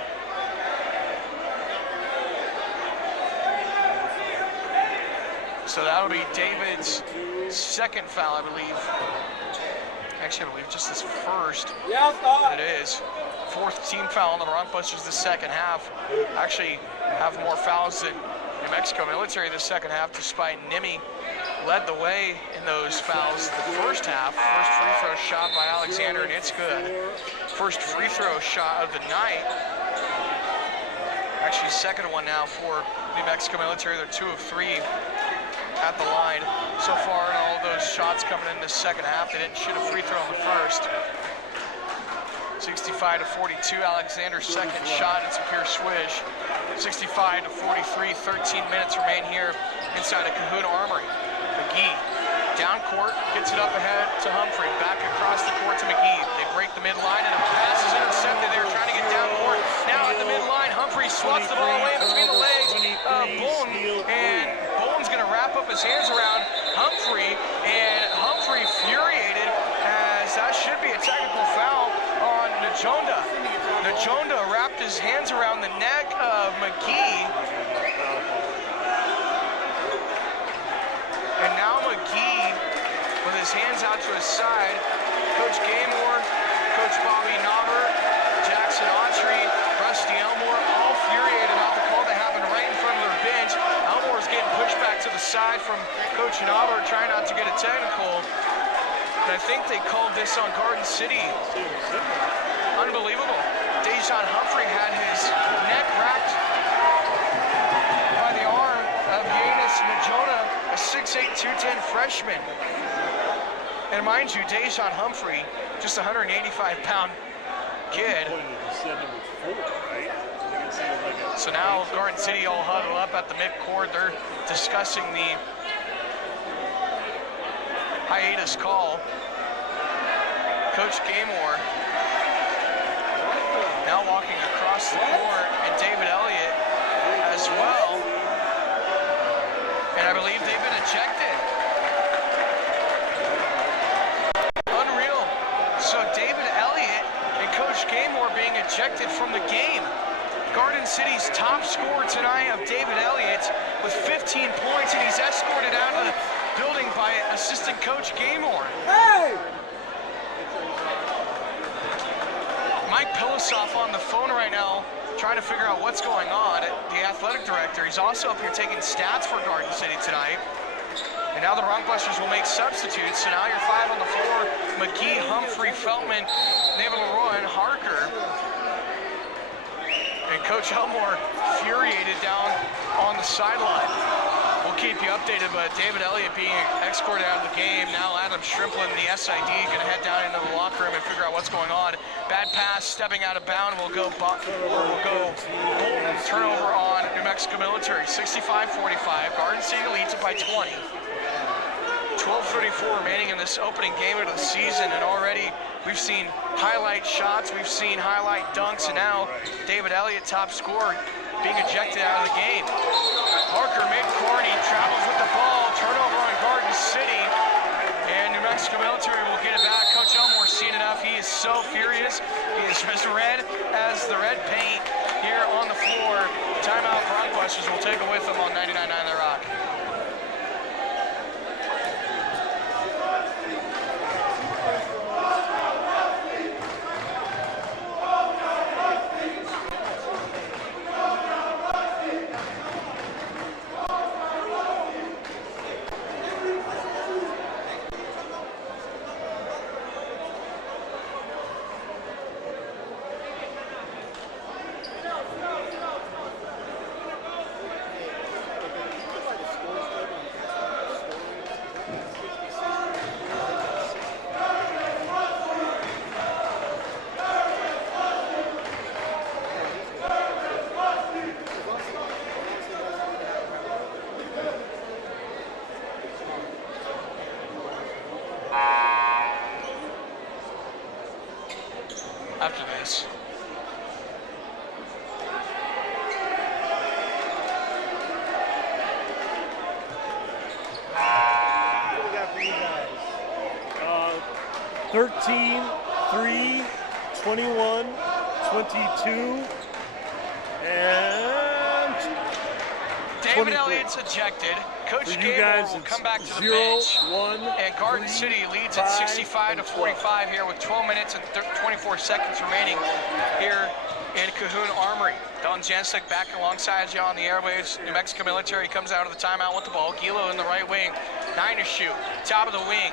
So that'll be David's second foul, I believe. Actually, I believe just his first. Yeah, it is. Fourth team foul on the Bronco-Busters the second half. Actually have more fouls than New Mexico Military the second half, despite Nimi led the way in those fouls the first half. First free throw shot by Alexander, and it's good. First free throw shot of the night. Actually, second one now for New Mexico Military. They're 2 of 3 at the line so far, and all of those shots coming in the second half. They didn't shoot a free throw in the first. 65-42, Alexander's second shot. It's a pure swish. 65-43, 13 minutes remain here inside of Kahuna Armory. McGee, down court, gets it up ahead to Humphrey. Back across the court to McGee. They break the midline and a pass is intercepted. They were trying to get down court. Now at the midline, Humphrey swats the ball away between the legs of Boone, and Boone's going to wrap up his hands around Humphrey, and Humphrey furiated as that should be a technical foul on Njonda. Njonda wrapped his hands around the neck of McGee. And now McGee, with his hands out to his side, Coach Gaymore, Coach Bobby Knobber, Jackson Autry, Rusty Elmore, all furiated about the call that happened right in front of their bench. Elmore's getting pushed back to the side from Coach Knobber, trying not to get a technical. And I think they called this on Garden City. Unbelievable. Dejan Humphrey had his neck wrapped by the arm of Yanis Njonda, a 6'8", 210 freshman. And mind you, Dejan Humphrey, just a 185-pound kid. So now Garden City all huddled up at the midcourt. They're discussing the hiatus call. Coach Gaymore now walking across the court, and David Elliott as well. And I believe they've been ejected. Unreal. So David Elliott and Coach Gaymore being ejected from the game. Garden City's top scorer tonight of David Elliott with 15 points, and he's escorted out of the building by assistant coach Gaymore. Hey! Mike Pilosoff on the phone right now, trying to figure out what's going on. The athletic director, he's also up here taking stats for Garden City tonight. And now the Bronco will make substitutes. So now you're five on the floor. McGee, Humphrey, Feltman, David Leroy, and Harker. And Coach Elmore furiated down on the sideline. We'll keep you updated, but David Elliott being escorted out of the game. Now Adam Shrimplin, the SID, going to head down into the locker room and figure out what's going on. Bad pass, stepping out of bounds. We'll go Bolton. Turnover on New Mexico Military. 65-45. Garden City leads it by 20. 12:34 remaining in this opening game of the season, and already we've seen highlight shots, we've seen highlight dunks, and now David Elliott, top scorer, being ejected out of the game. Harker mid-court, he travels with the ball, turnover on Garden City, and New Mexico Military will get it back. Coach Elmore's seen enough. He is so furious. He is as red as the red paint here on the floor. Timeout. Bronco will take it with them on 99.9 The Rock. After this. What we got for you guys? 13, 3, 21, 22, and David Elliott's ejected. Coach Gaymore will come back to the bench. 1, And Garden City leads at 65-45 here with 12 minutes and 24 seconds remaining here in Kahuna Armory. Don Jancic back alongside you on the airwaves. New Mexico Military comes out of the timeout with the ball. Gilo in the right wing. 9 to shoot. Top of the wing.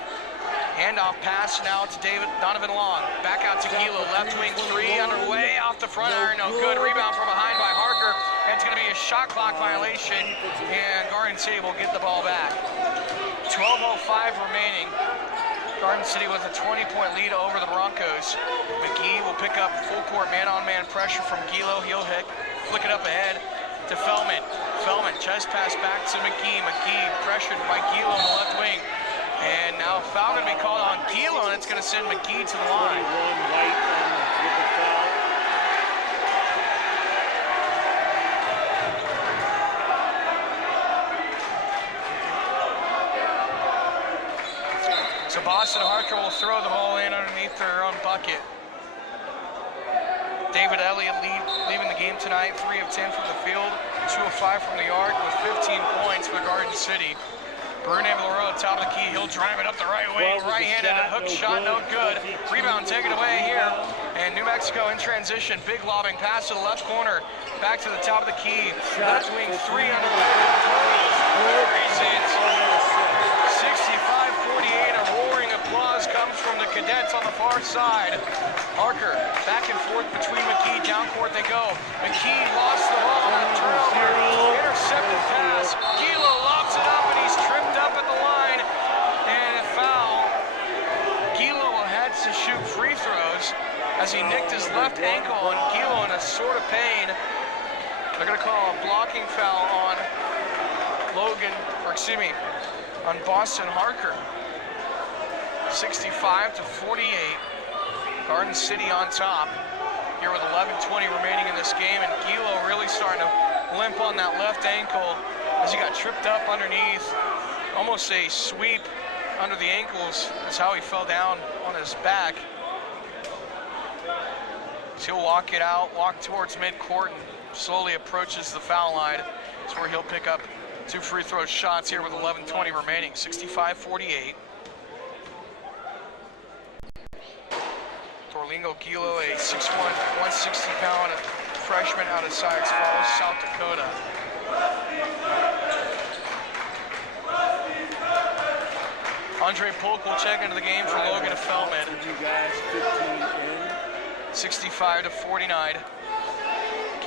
Handoff pass now to Donovan Long. Back out to Gilo. Left wing three underway. Off the front iron. No good. Rebound from behind by Harker. And it's going to be a shot clock violation. And Garden City will get the ball back. 12:05 remaining Garden City with a 20-point lead over the Broncos. McGee will pick up full court man-on-man pressure from Gilo. He'll flick it up ahead to Feldman. Feldman, chest pass back to McGee. McGee pressured by Gilo on the left wing. And now foul going to be called on Gilo, and it's going to send McGee to the line. 21 White with the foul. So Boston Harker will throw the ball in underneath their own bucket. David Elliott leaving the game tonight, 3 of 10 from the field, 2 of 5 from the arc with 15 points for Garden City. Brune Valero at top of the key, he'll drive it up the right wing, right-handed, a hook shot, no good. Rebound taken away here, and New Mexico in transition, big lobbing pass to the left corner, back to the top of the key, left wing 3 under the way. 65-48, a roaring applause comes from the cadets on the far side. Harker back and forth between McKee, down court they go. McKee lost the ball on a turnover, intercepted pass. Gilo lobs it up and he's tripped up at the line, and a foul. Gilo had to shoot free throws as he nicked his left ankle, and Gilo in a sort of pain. They're gonna call a blocking foul on on Boston Harker. 65-48. Garden City on top here with 11:20 remaining in this game, and Gilo really starting to limp on that left ankle as he got tripped up underneath. Almost a sweep under the ankles is how he fell down on his back. So he'll walk it out, walk towards midcourt, and slowly approaches the foul line. That's where he'll pick up 2 free throw shots here with 11:20 remaining. 65-48. Torlingo Gilo, a 6'1", 160-pound freshman out of Sykes Falls, South Dakota. Andre Polk will check into the game for Logan Feldman. 65-49.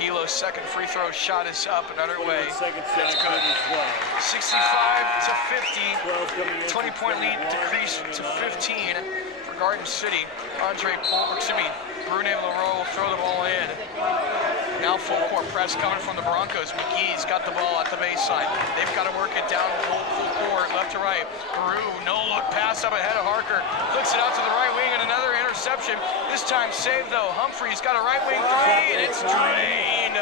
Gilo's second free throw shot is up and underway. That's good. 65-50. 20-point lead decreased to 15 for Garden City. Andre Polk, Brune Leroy will throw the ball in. Now full court press coming from the Broncos. McGee's got the ball at the baseline. They've got to work it down full court, left to right. Peru, no look pass up ahead of Harker. Flicks it out to the right wing and another interception. This time saved though. Humphrey's got a right wing 3 and it's drained.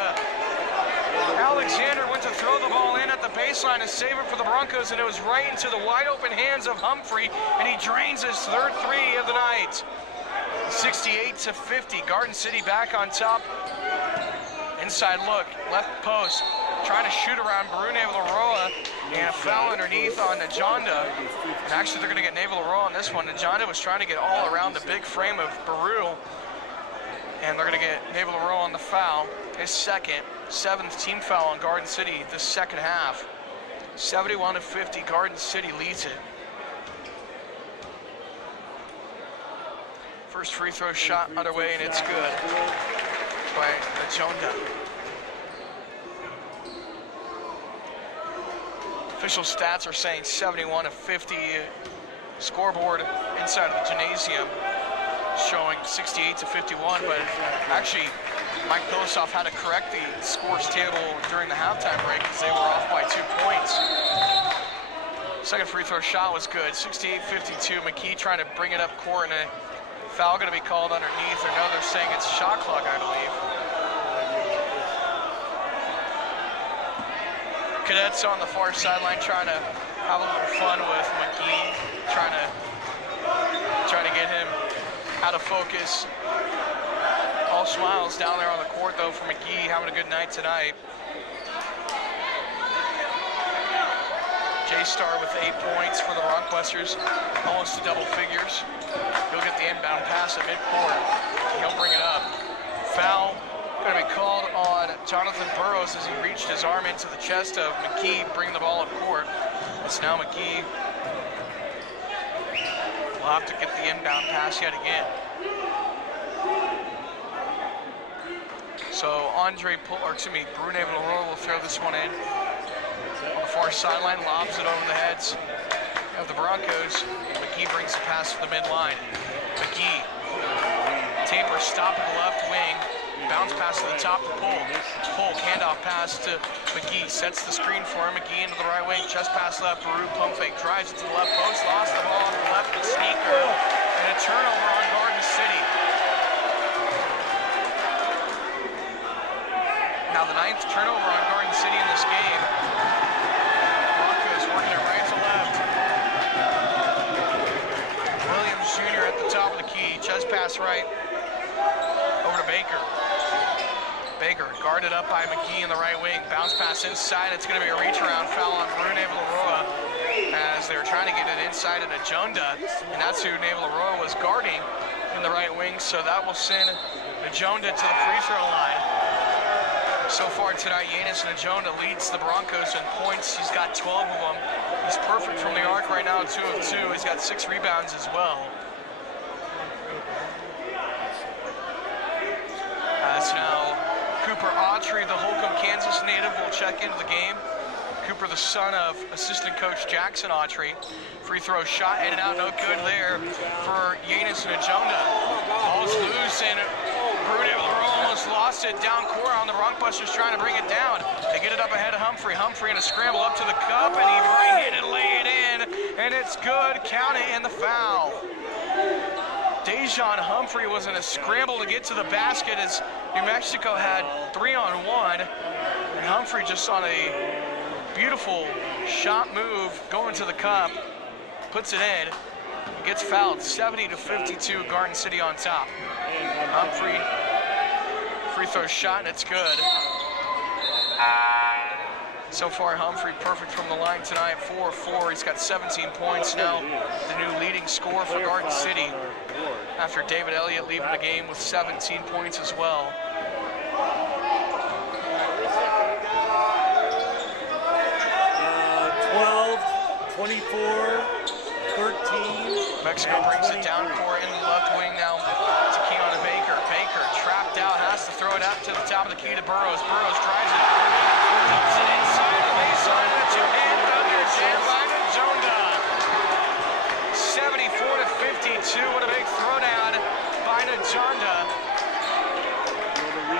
Alexander went to throw the ball in at the baseline to save it for the Broncos, and it was right into the wide open hands of Humphrey, and he drains his third 3 of the night. 68-50. Garden City back on top. Inside look, left post, trying to shoot around Brune Leroy, and a foul underneath on Najanda. And actually, they're going to get Leroy on this one. Najanda was trying to get all around the big frame of Baru, and they're going to get Leroy on the foul. His second, 7th team foul on Garden City this second half. 71-50, Garden City leads it. First free throw shot underway, and it's good by Najanda. Official stats are saying 71-50. Scoreboard inside of the gymnasium showing 68-51, but actually Mike Pilosoff had to correct the scores table during the halftime break because they were off by 2 points. Second free throw shot was good. 68-52. McKee trying to bring it up court, and a foul going to be called underneath, or no, they're saying it's shot clock, I believe. Cadets on the far sideline trying to have a little fun with McGee, trying to get him out of focus. All smiles down there on the court though for McGee, having a good night tonight. J-Star with 8 points for the Rockbusters, almost to double figures. He'll get the inbound pass at midcourt. He'll bring it up. Foul going to be called on Jonathan Burrows as he reached his arm into the chest of McKee, bringing the ball up court. It's now McKee. We'll have to get the inbound pass yet again. So Brune Leroy will throw this one in. On the far sideline, lobs it over the heads of the Broncos. McGee brings the pass to the midline. McGee, taper, stop at the left wing. Bounce pass to the top to Polk. Polk, handoff pass to McGee. Sets the screen for him. McGee into the right wing. Chest pass left. Baru pump fake. Drives it to the left post. Lost the ball to the left with Sneaker. And a turnover on Garden City. Now the 9th turnover on Garden City in this game. Broncos working it right to left. Williams Jr. at the top of the key. Chest pass right. Over to Baker. Baker guarded up by McGee in the right wing. Bounce pass inside. It's going to be a reach around foul on Rune Naval-Aroa as they were trying to get it inside into Jonda. And that's who Naval-Aroa was guarding in the right wing. So that will send Jonda to the free throw line. So far tonight, Yanis Njonda leads the Broncos in points. He's got 12 of them. He's perfect from the arc right now, 2 of 2. He's got 6 rebounds as well. As now Cooper Autry, the Holcomb, Kansas native, will check into the game. Cooper, the son of assistant coach Jackson Autry. Free throw shot in and out, no good there for Yanis Njonda. Ball's loose and Brune almost lost it down court on the Broncbusters trying to bring it down. They get it up ahead of Humphrey. Humphrey in a scramble up to the cup and he right-handed lay it in and it's good. Count it in the foul. Dejon Humphrey was in a scramble to get to the basket as New Mexico had 3-on-1. And Humphrey just on a beautiful shot move going to the cup, puts it in, gets fouled. 70-52, Garden City on top. Humphrey, free throw shot and it's good. So far, Humphrey perfect from the line tonight, 4-4. He's got 17 points now, the new leading scorer for Garden City after David Elliott leaving the game with 17 points as well. Uh, 12, 24, 13. Mexico brings it down court in the left wing now to Keon Baker. Baker trapped out, has to throw it out to the top of the key to Burrows. Burrows tries it. Dumps it inside the baseline with a two-hand under jam by Njonda. 74-52. What a big throwdown by Njonda.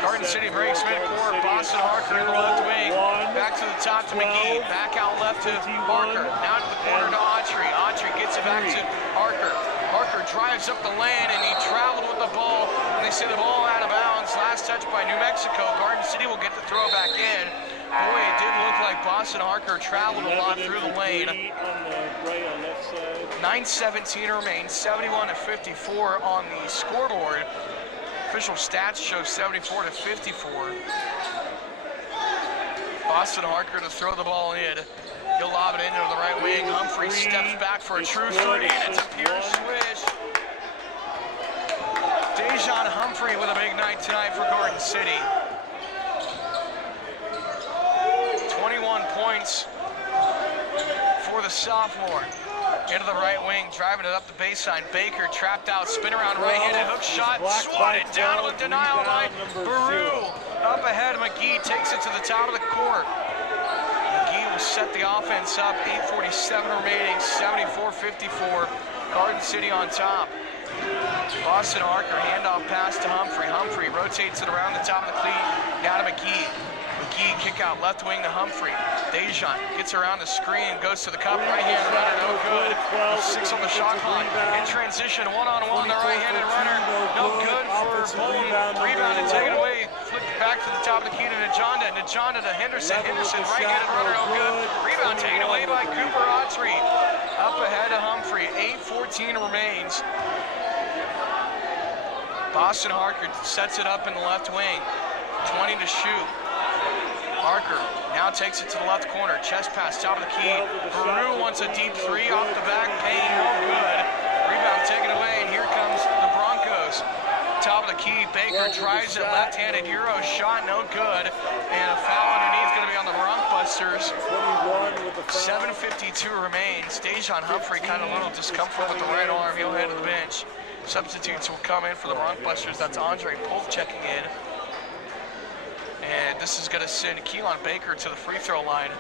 Garden City breaks midcourt. Boston Harker in the left wing. Back to the top to McGee. Back out left to Harker. Now to the corner to Autry. Autry gets it back to Harker. Harker drives up the lane and he traveled with the ball. And they say the ball out of bounds. Last touch by New Mexico. Garden City will get the throw back in. Boy, it did look like Boston Harker traveled a lot through the lane. 9:17 remains, 71-54 on the scoreboard. Official stats show 74-54. Boston Harker to throw the ball in. He'll lob it into the right wing. Humphrey steps back for a true three, and it's a pure swish. Dejon Humphrey with a big night tonight for Garden City. 21 points for the sophomore. Into the right wing, driving it up the baseline. Baker trapped out, spin around right-handed hook shot, swatted down with denial by Baru. Up ahead, McGee takes it to the top of the court. McGee will set the offense up. 8:47 remaining, 74-54. Garden City on top. Boston Harker, handoff pass to Humphrey. Humphrey rotates it around the top of the cleat. Down to McGee. McGee kick out left wing to Humphrey. Dejon gets around the screen, goes to the cup, right-handed runner, no good. 6 on the shot clock. In transition, one-on-one, the right-handed runner, no good for Bolton. Rebound and taken away. Flipped back to the top of the key to Njonda. Njonda to Henderson. Henderson, right-handed runner, no good. Rebound taken away by Cooper Autry. Up ahead of Humphrey. 8:14 remains. Boston Harker sets it up in the left wing. 20 to shoot. Harker now takes it to the left corner. Chest pass, top of the key. Baru wants a deep three off the back. Payne, no good. Rebound taken away, and here comes the Broncos. Top of the key, Baker drives it, left-handed Euro shot, no good. And a foul underneath going to be on the Broncbusters. 7:52 remains. Dejon Humphrey kind of a little discomfort with the right arm. He'll head to the bench. Substitutes will come in for the Broncbusters. That's Andre Polk checking in. And this is going to send Keelan Baker to the free throw line.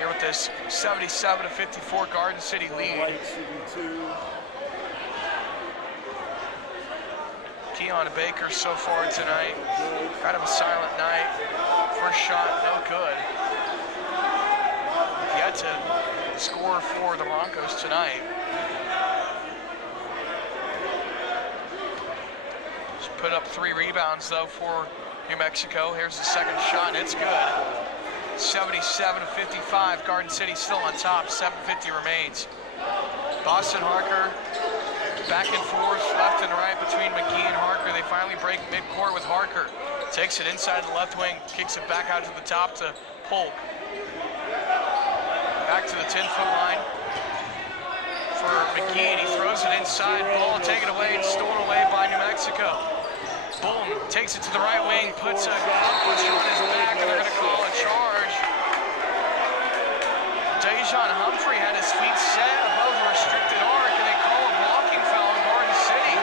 here with this 77-54 Garden City lead. Keon Baker so far tonight, kind of a silent night. First shot, no good. Yet to score for the Broncos tonight. Just put up 3 rebounds though for New Mexico. Here's the second shot, and it's good. 77-55, Garden City still on top, 7:50 remains. Boston Harker, back and forth, left and right between McGee and Harker. They finally break midcourt with Harker. Takes it inside the left wing, kicks it back out to the top to Polk. Back to the 10-foot line for McGee, and he throws it inside. Ball taken away and stolen away by New Mexico. Bolton takes it to the right wing, puts a pusher on his back, and they're going to call a charge. Dejan Humphrey had his feet set above the restricted arc, and they call a blocking foul in Garden City.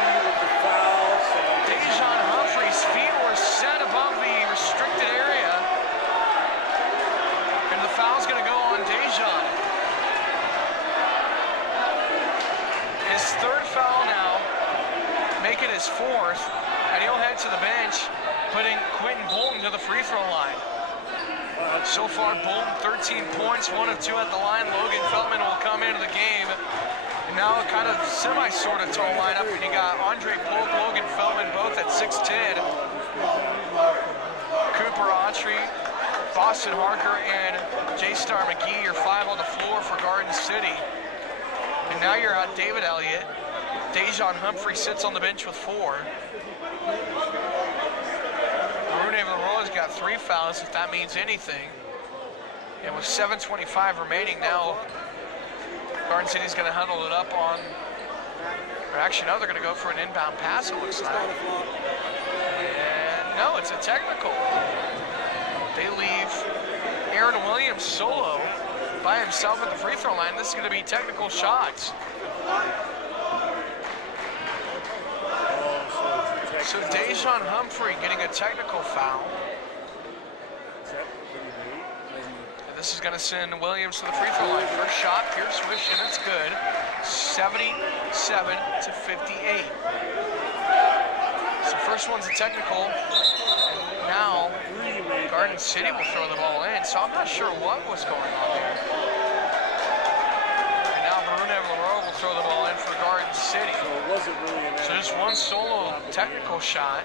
Dejan Humphrey's feet were set above the restricted area, and the foul's going to go on Dejan. His 3rd foul now, make it his 4th. And he'll head to the bench, putting Quentin Bolton to the free throw line. So far, Bolton 13 points, 1 of 2 at the line. Logan Feldman will come into the game. And now kind of sort of tall lineup when you got Andre Polk, Logan Feldman, both at 6'10". Cooper Autry, Boston Harker, and J-Star McGee, your 5 on the floor for Garden City. And now you're out David Elliott. Dejan Humphrey sits on the bench with 4. Brune Leroy's got 3 fouls, if that means anything. And with 7:25 remaining now, Garden City's going to huddle it up on, or actually no, they're going to go for an inbound pass, it looks like. And no, it's a technical. They leave Aaron Williams solo by himself at the free throw line. This is going to be technical shots. So Dejan Humphrey getting a technical foul. And this is going to send Williams to the free throw line. First shot, pure swish, and it's good. 77-58. So first one's a technical. And now Garden City will throw the ball in. So I'm not sure what was going on there. And now Brune Leroy will throw the ball in for Garden City. So just one solo technical shot.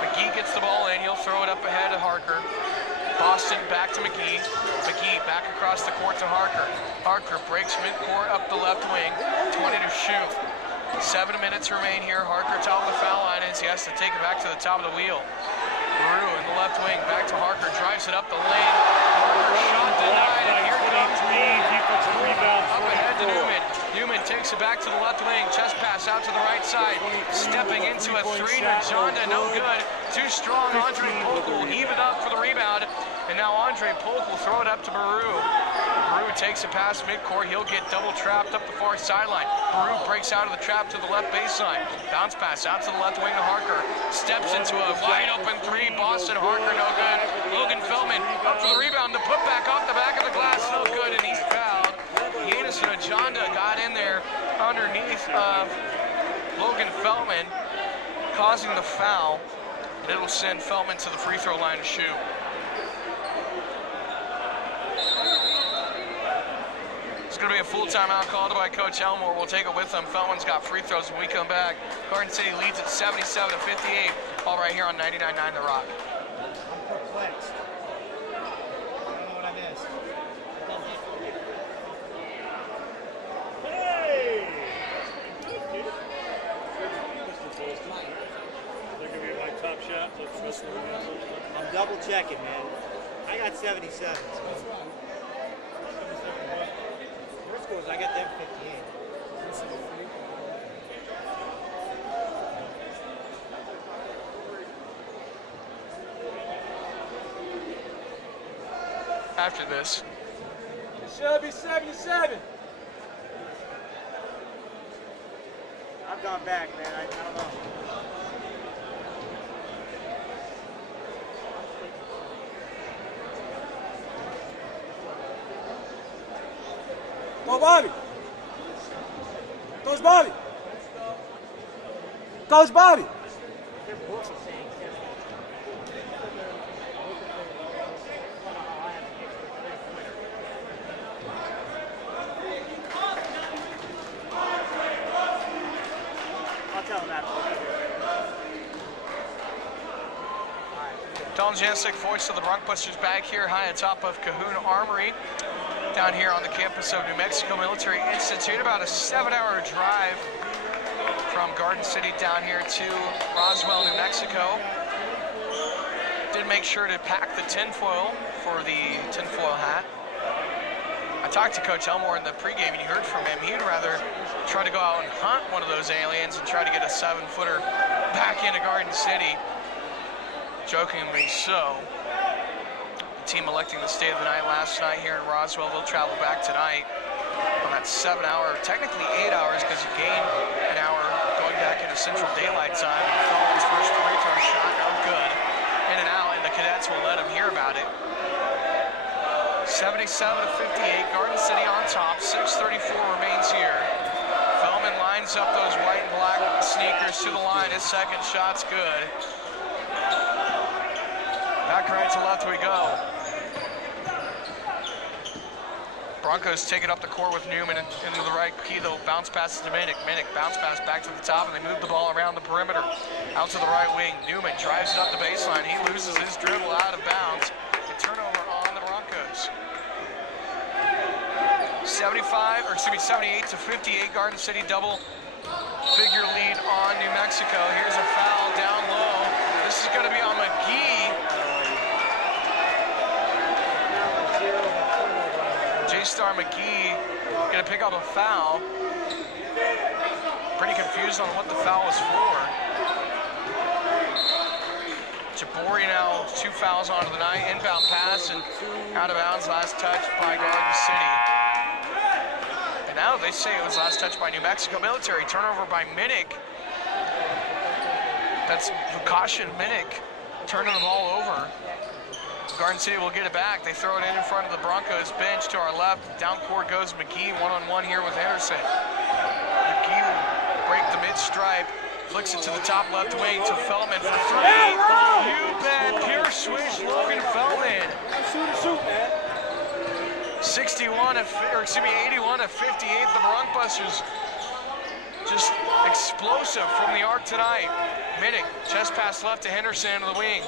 McGee gets the ball in. He'll throw it up ahead to Harker. Boston back to McGee. McGee back across the court to Harker. Harker breaks midcourt up the left wing. 20 to shoot. 7 minutes remain here. Harker top of the foul line as he has to take it back to the top of the wheel. Rue in the left wing, back to Harker, drives it up the lane. Harker shot denied, and here comes defensive rebounds. up ahead to Newman. Newman takes it back to the left wing, chest pass out to the right side. Stepping into a 3 to Jonda, no good. Too strong, Andre Polk will heave it up for the rebound. And now Andre Polk will throw it up to Baru. Baru takes it past midcourt. He'll get double trapped up the far sideline. Baru breaks out of the trap to the left baseline. Bounce pass out to the left wing to Harker. Steps into a wide open 3. Boston Harker, no good. Logan Feldman up for the rebound. The putback off the back of the glass, no good, and he's fouled. Yannis and Ajonda got in there underneath Logan Feldman, causing the foul. And it'll send Feldman to the free throw line to shoot. It's going to be a full timeout called by Coach Elmore. We'll take it with him. Feldman's got free throws when we come back. Garden City leads at 77-58. All right here on 99.9 The Rock. I'm perplexed. I don't know what I missed. Hey! They're going to be my top shot. I'm double checking, man. I got 77. Your scores, I got them 58. After this, It should be 77. I've gone back, man. I don't know. Go, Bobby. Coach Bobby. Coach Bobby. Don Jessic, voice of the Bronco Busters, back here high atop of Cahoon Armory, down here on the campus of New Mexico Military Institute. About a 7-hour drive from Garden City down here to Roswell, New Mexico. Did make sure to pack the tinfoil for the tinfoil hat. I talked to Coach Elmore in the pregame, and you heard from him. He'd rather try to go out and hunt one of those aliens and try to get a 7-footer back into Garden City. Jokingly so. The team electing the stay of the night last night here in Roswell. They'll travel back tonight on that 7-hour, technically 8 hours, because you gain an hour going back into Central Daylight Time. Fallon's first free throw shot, no good. In and out, and the cadets will let him hear about it. 77-58, Garden City on top. 6:34 remains here. Feldman lines up those white and black sneakers to the line. His second shot's good. Back right to left we go. Broncos take it up the court with Newman into the right key. They'll bounce pass to Minnick. Minnick bounce pass back to the top, and they move the ball around the perimeter. Out to the right wing. Newman drives it up the baseline. He loses his dribble out of bounds. And turnover on the Broncos. 78-58. Garden City double figure lead on New Mexico. Here's a foul down low. This is going to be on McGee. J-Star McGee gonna pick up a foul. Pretty confused on what the foul was for. Jabori now 2 fouls onto the night. Inbound pass and out of bounds. Last touch by Garden City. And now they say it was last touch by New Mexico Military. Turnover by Minnick. That's caution. Minnick turning the ball over. Garden City will get it back. They throw it in front of the Broncos bench to our left. Down court goes McGee, one-on-one here with Henderson. McGee will break the mid-stripe, flicks it to the top left wing to Feldman for three. You bet, pure switch, Logan Feldman. Shoot, man. 81-58, the Bronco Busters just explosive from the arc tonight. Minnick, chest pass left to Henderson into the wing.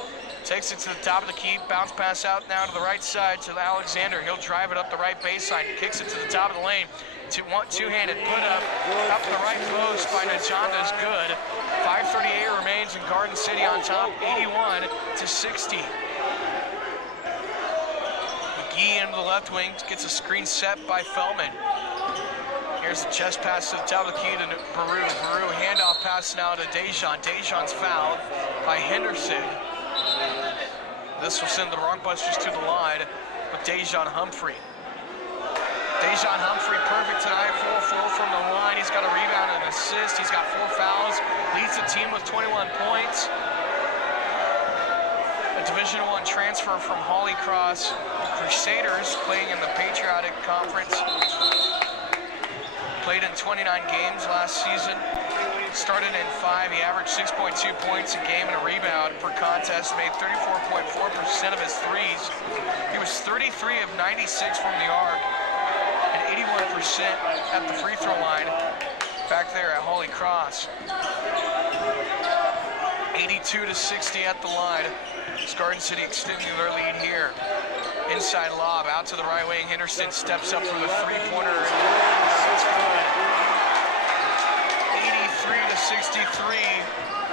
Takes it to the top of the key, bounce pass out now to the right side to Alexander. He'll drive it up the right baseline, kicks it to the top of the lane. Two-handed put up the right post by Najanda's good. 5:38 remains and Garden City on top, 81-60. McGee into the left wing, gets a screen set by Feldman. Here's the chest pass to the top of the key to Peru. Peru handoff pass now to Dejan. Dejan's fouled by Henderson. This will send the Bronco Busters to the line with Dejan Humphrey. Dejan Humphrey perfect tonight, 4-4 from the line. He's got a rebound and an assist. He's got 4 fouls, leads the team with 21 points. A Division I transfer from Holy Cross Crusaders, playing in the Patriotic Conference. Played in 29 games last season. Started in 5, he averaged 6.2 points a game and a rebound per contest, made 34.4% of his threes. He was 33 of 96 from the arc and 81% at the free throw line back there at Holy Cross. 82-60 at the line. Garden City extending their lead here. Inside lob out to the right wing. Henderson steps up for the three-pointer. 83-63.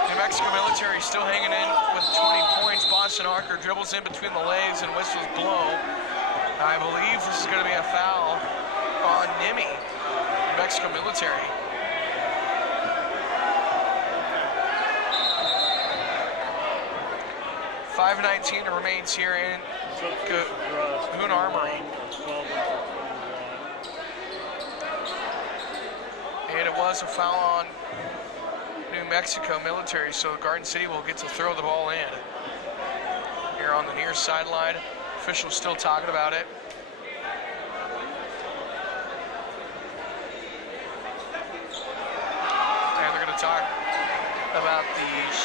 New Mexico Military still hanging in with 20 points. Boston Harker dribbles in between the legs and whistles blow. I believe this is going to be a foul on Nimi, New Mexico Military. .5:19 remains here in Cahoon Armory. And it was a foul on New Mexico Military, so Garden City will get to throw the ball in. Here on the near sideline, officials still talking about it.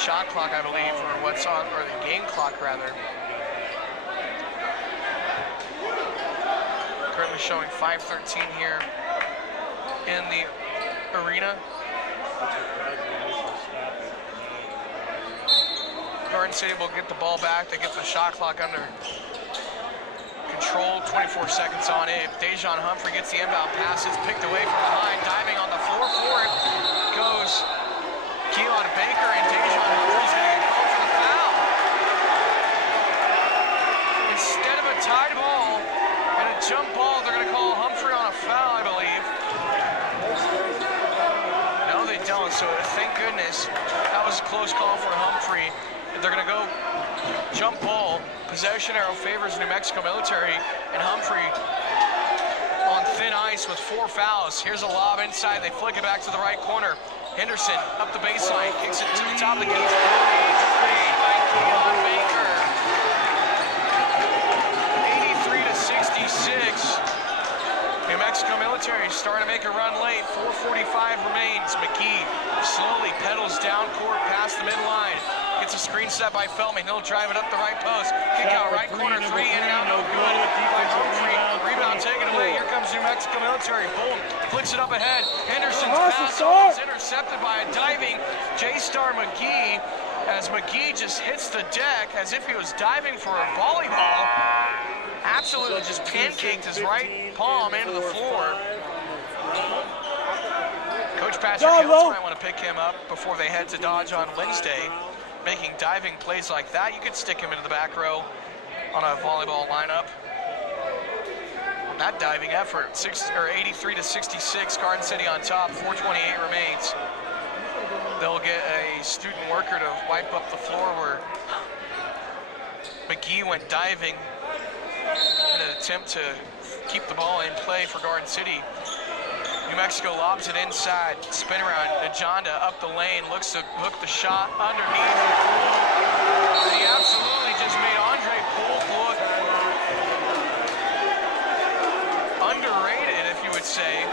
shot clock, I believe, or what's on, or the game clock rather. Currently showing 5:13 here in the arena. Garden City will get the ball back. They get the shot clock under control. 24 seconds on it. Dejon Humphrey gets the inbound passes, picked away from behind, diving on the floor for it. Goes Keelan Baker, and Dejon Humphrey's going to get called for the foul. Instead of a tied ball and a jump ball, they're going to call Humphrey on a foul, I believe. No, they don't, so thank goodness. That was a close call for Humphrey. They're going to go jump ball. Possession arrow favors New Mexico Military, and Humphrey on thin ice with 4 fouls. Here's a lob inside. They flick it back to the right corner. Henderson up the baseline, kicks it to the top of the key. Made by Keelan Baker. 83-66. New Mexico Military starting to make a run late. 4:45 remains. McGee slowly pedals down court past the midline. Gets a screen set by Feldman. He'll drive it up the right post. Kick out right corner, 3 in and out, no good. By Humphrey. Rebound taken away. Here comes New Mexico Military. Boom. Flicks it up ahead. Henderson's pass is intercepted by a diving J-Star McGee, as McGee just hits the deck as if he was diving for a volleyball. Absolutely just pancaked his right palm into the floor. Coach Patrick Hills might want to pick him up before they head to Dodge on Wednesday. Making diving plays like that, you could stick him into the back row on a volleyball lineup. That diving effort, 83-66, Garden City on top, 4:28 remains. They'll get a student worker to wipe up the floor where McGee went diving in an attempt to keep the ball in play for Garden City. New Mexico lobs it inside, spin around, Ajonda up the lane, looks to hook the shot underneath. And he absolutely just made Andre Polk look underrated, if you would say.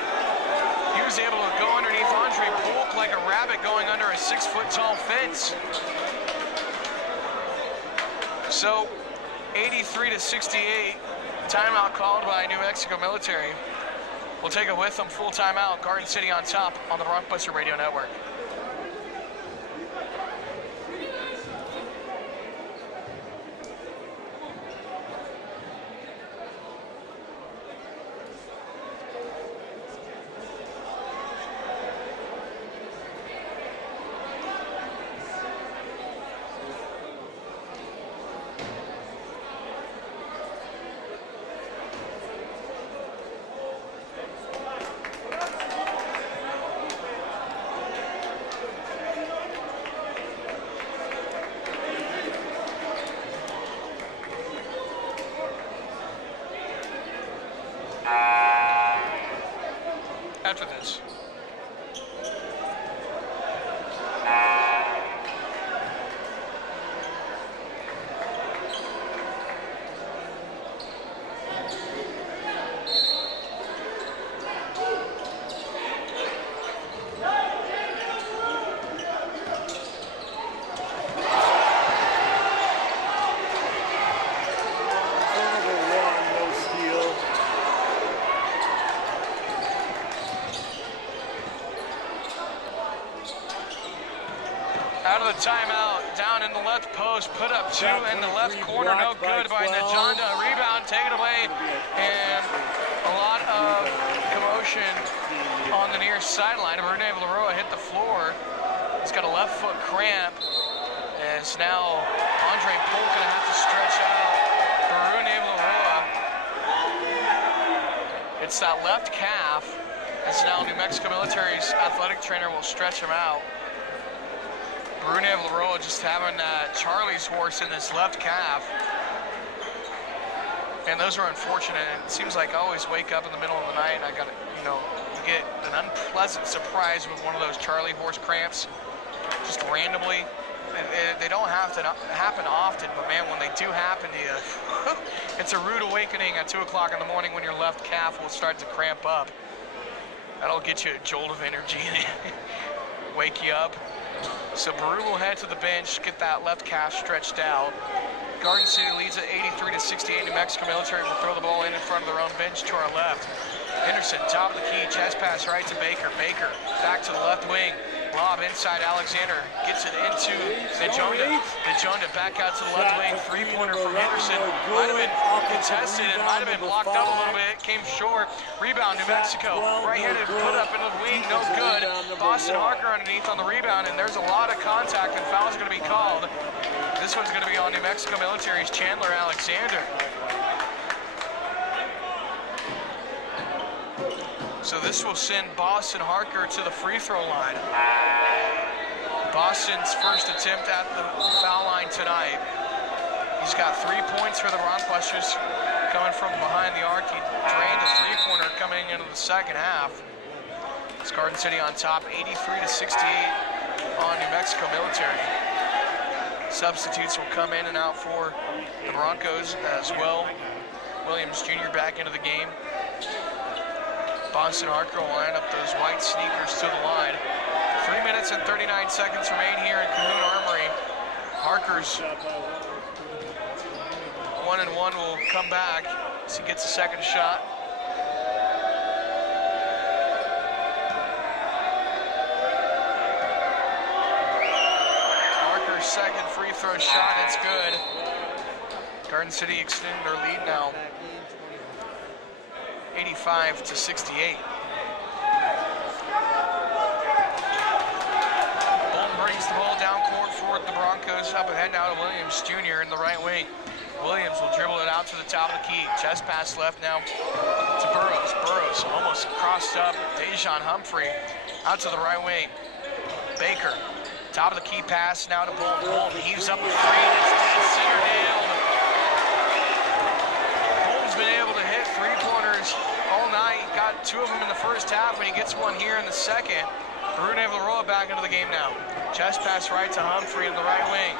He was able to go underneath Andre Polk like a rabbit going under a 6-foot-tall fence. So, 83-68, timeout called by New Mexico Military. We'll take it with them, full timeout. Garden City on top on the Bronco Radio Network. After this. Out of the timeout, down in the left post, put up 2 in the left corner, no good by Najonda. Rebound taken away, and a lot of commotion on the near sideline. Rene Leroy hit the floor. He's got a left foot cramp, as now Andre Polk gonna have to stretch out for Rene Leroy. It's that left calf, as now New Mexico Military's athletic trainer will stretch him out. Brune Leroy just having Charlie's horse in this left calf. And those are unfortunate. It seems like I always wake up in the middle of the night and I got to, get an unpleasant surprise with one of those Charlie horse cramps, just randomly. They don't have to happen often, but man, when they do happen to you, it's a rude awakening at 2 o'clock in the morning when your left calf will start to cramp up. That'll get you a jolt of energy, wake you up. So Baru will head to the bench, get that left calf stretched out. Garden City leads at 83-68. New Mexico Military will throw the ball in front of their own bench to our left. Henderson, top of the key, chest pass right to Baker. Baker back to the left wing. Lob inside Alexander, gets it into Najonda. Najonda back out to the left wing, three-pointer from Henderson. Might have been contested and might have been blocked up a little bit, came short. Rebound, New Mexico, right-handed put up into the wing, no good. Boston Harker underneath on the rebound, and there's a lot of contact and foul's gonna be called. This one's gonna be on New Mexico Military's Chandler Alexander. So this will send Boston Harker to the free throw line. Boston's first attempt at the foul line tonight. He's got 3 points for the Bronquesters coming from behind the arc. He drained a three-pointer coming into the second half. It's Garden City on top, 83-68 on New Mexico Military. Substitutes will come in and out for the Broncos as well. Williams Jr. back into the game. Boston Harker will line up those white sneakers to the line. 3 minutes and 39 seconds remain here in Cahoon Armory. Harker's 1-and-1 will come back as he gets a second shot. Harker's second free throw shot, it's good. Garden City extending their lead now. 85-68. Bolton brings the ball down court for the Broncos. Up ahead now to Williams Jr. in the right wing. Williams will dribble it out to the top of the key. Chest pass left now to Burrows. Burrows almost crossed up. Dejan Humphrey out to the right wing. Baker, top of the key pass now to Bolton. Bolton heaves up a three and it's dead center nailed. Bolton's been able to hit three-pointers all night. He got 2 of them in the first half, and he gets one here in the second. Bruin able to roll it back into the game now. Chest pass right to Humphrey in the right wing.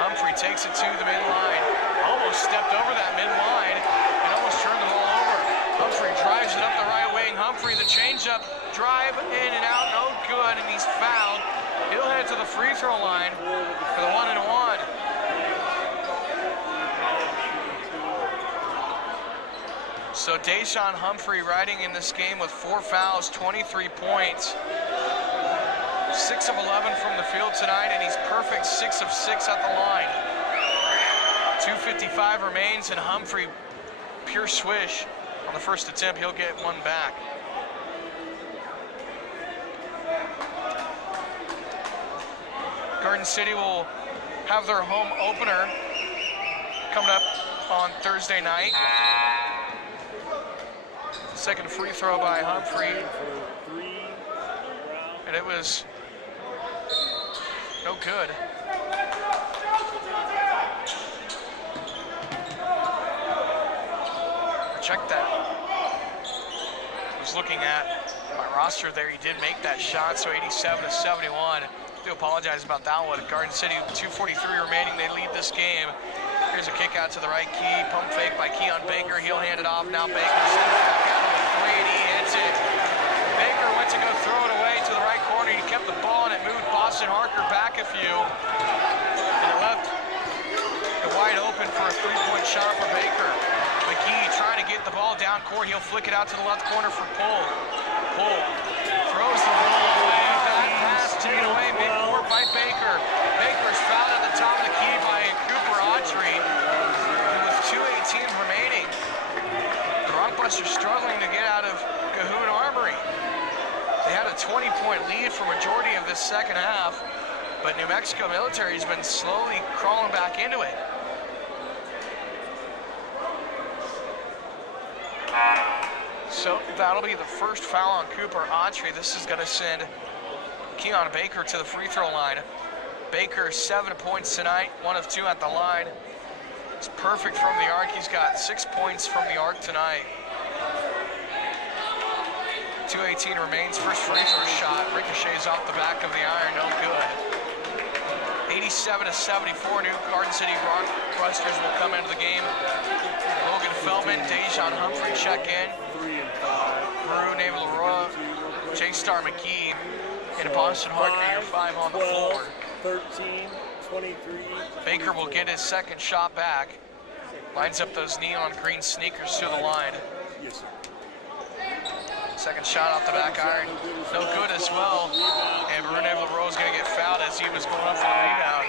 Humphrey takes it to the midline. Almost stepped over that midline and almost turned the ball over. Humphrey drives it up the right wing. Humphrey, the change-up, drive in and out, no good, and he's fouled. He'll head to the free throw line for the 1-and-1. So Dejan Humphrey riding in this game with 4 fouls, 23 points. 6 of 11 from the field tonight, and he's perfect 6 of 6 at the line. 2:55 remains, and Humphrey, pure swish on the first attempt. He'll get one back. Garden City will have their home opener coming up on Thursday night. Second free throw by Humphrey, and it was no good. Check that. I was looking at my roster there. He did make that shot, so 87-71. I do apologize about that one. Garden City, 2:43 remaining. They lead this game. Here's a kick out to the right key. Pump fake by Keon Baker. He'll hand it off. Now Baker sends it back out with a three, and he hits it. Baker went to go throw it away to the right corner. He kept the ball, and it moved Boston Harker back a few. And it left it wide open for a three-point shot for Baker. McGee trying to get the ball down court. He'll flick it out to the left corner for Pohl. Pohl throws the ball away. That pass taken away mid-court by Baker. Baker's fouled at the top of the key by Cooper Autry. And with 2:18 remaining, the Bronquesters struggling to get out of Cahoon Armory. They had a 20-point lead for majority of this second half, but New Mexico Military has been slowly crawling back into it. So that'll be the first foul on Cooper Autry. This is going to send Keon Baker to the free throw line. Baker, 7 points tonight, 1 of 2 at the line. It's perfect from the arc. He's got 6 points from the arc tonight. 2:18 remains. First free throw shot ricochets off the back of the iron, no good. 87-74. New Garden City Bronquesters will come into the game. Logan Feldman, Dejan Humphrey check in. Brew, Navy Leroy, J-Star McGee And Boston Harker, your 5 on the 12, floor. 13, 23. Baker will get his second shot back. Lines up those neon green sneakers to the line. Yes, sir. Second shot off the back iron. No good as well. And Brune Leroy is going to get fouled as he was going up for the rebound.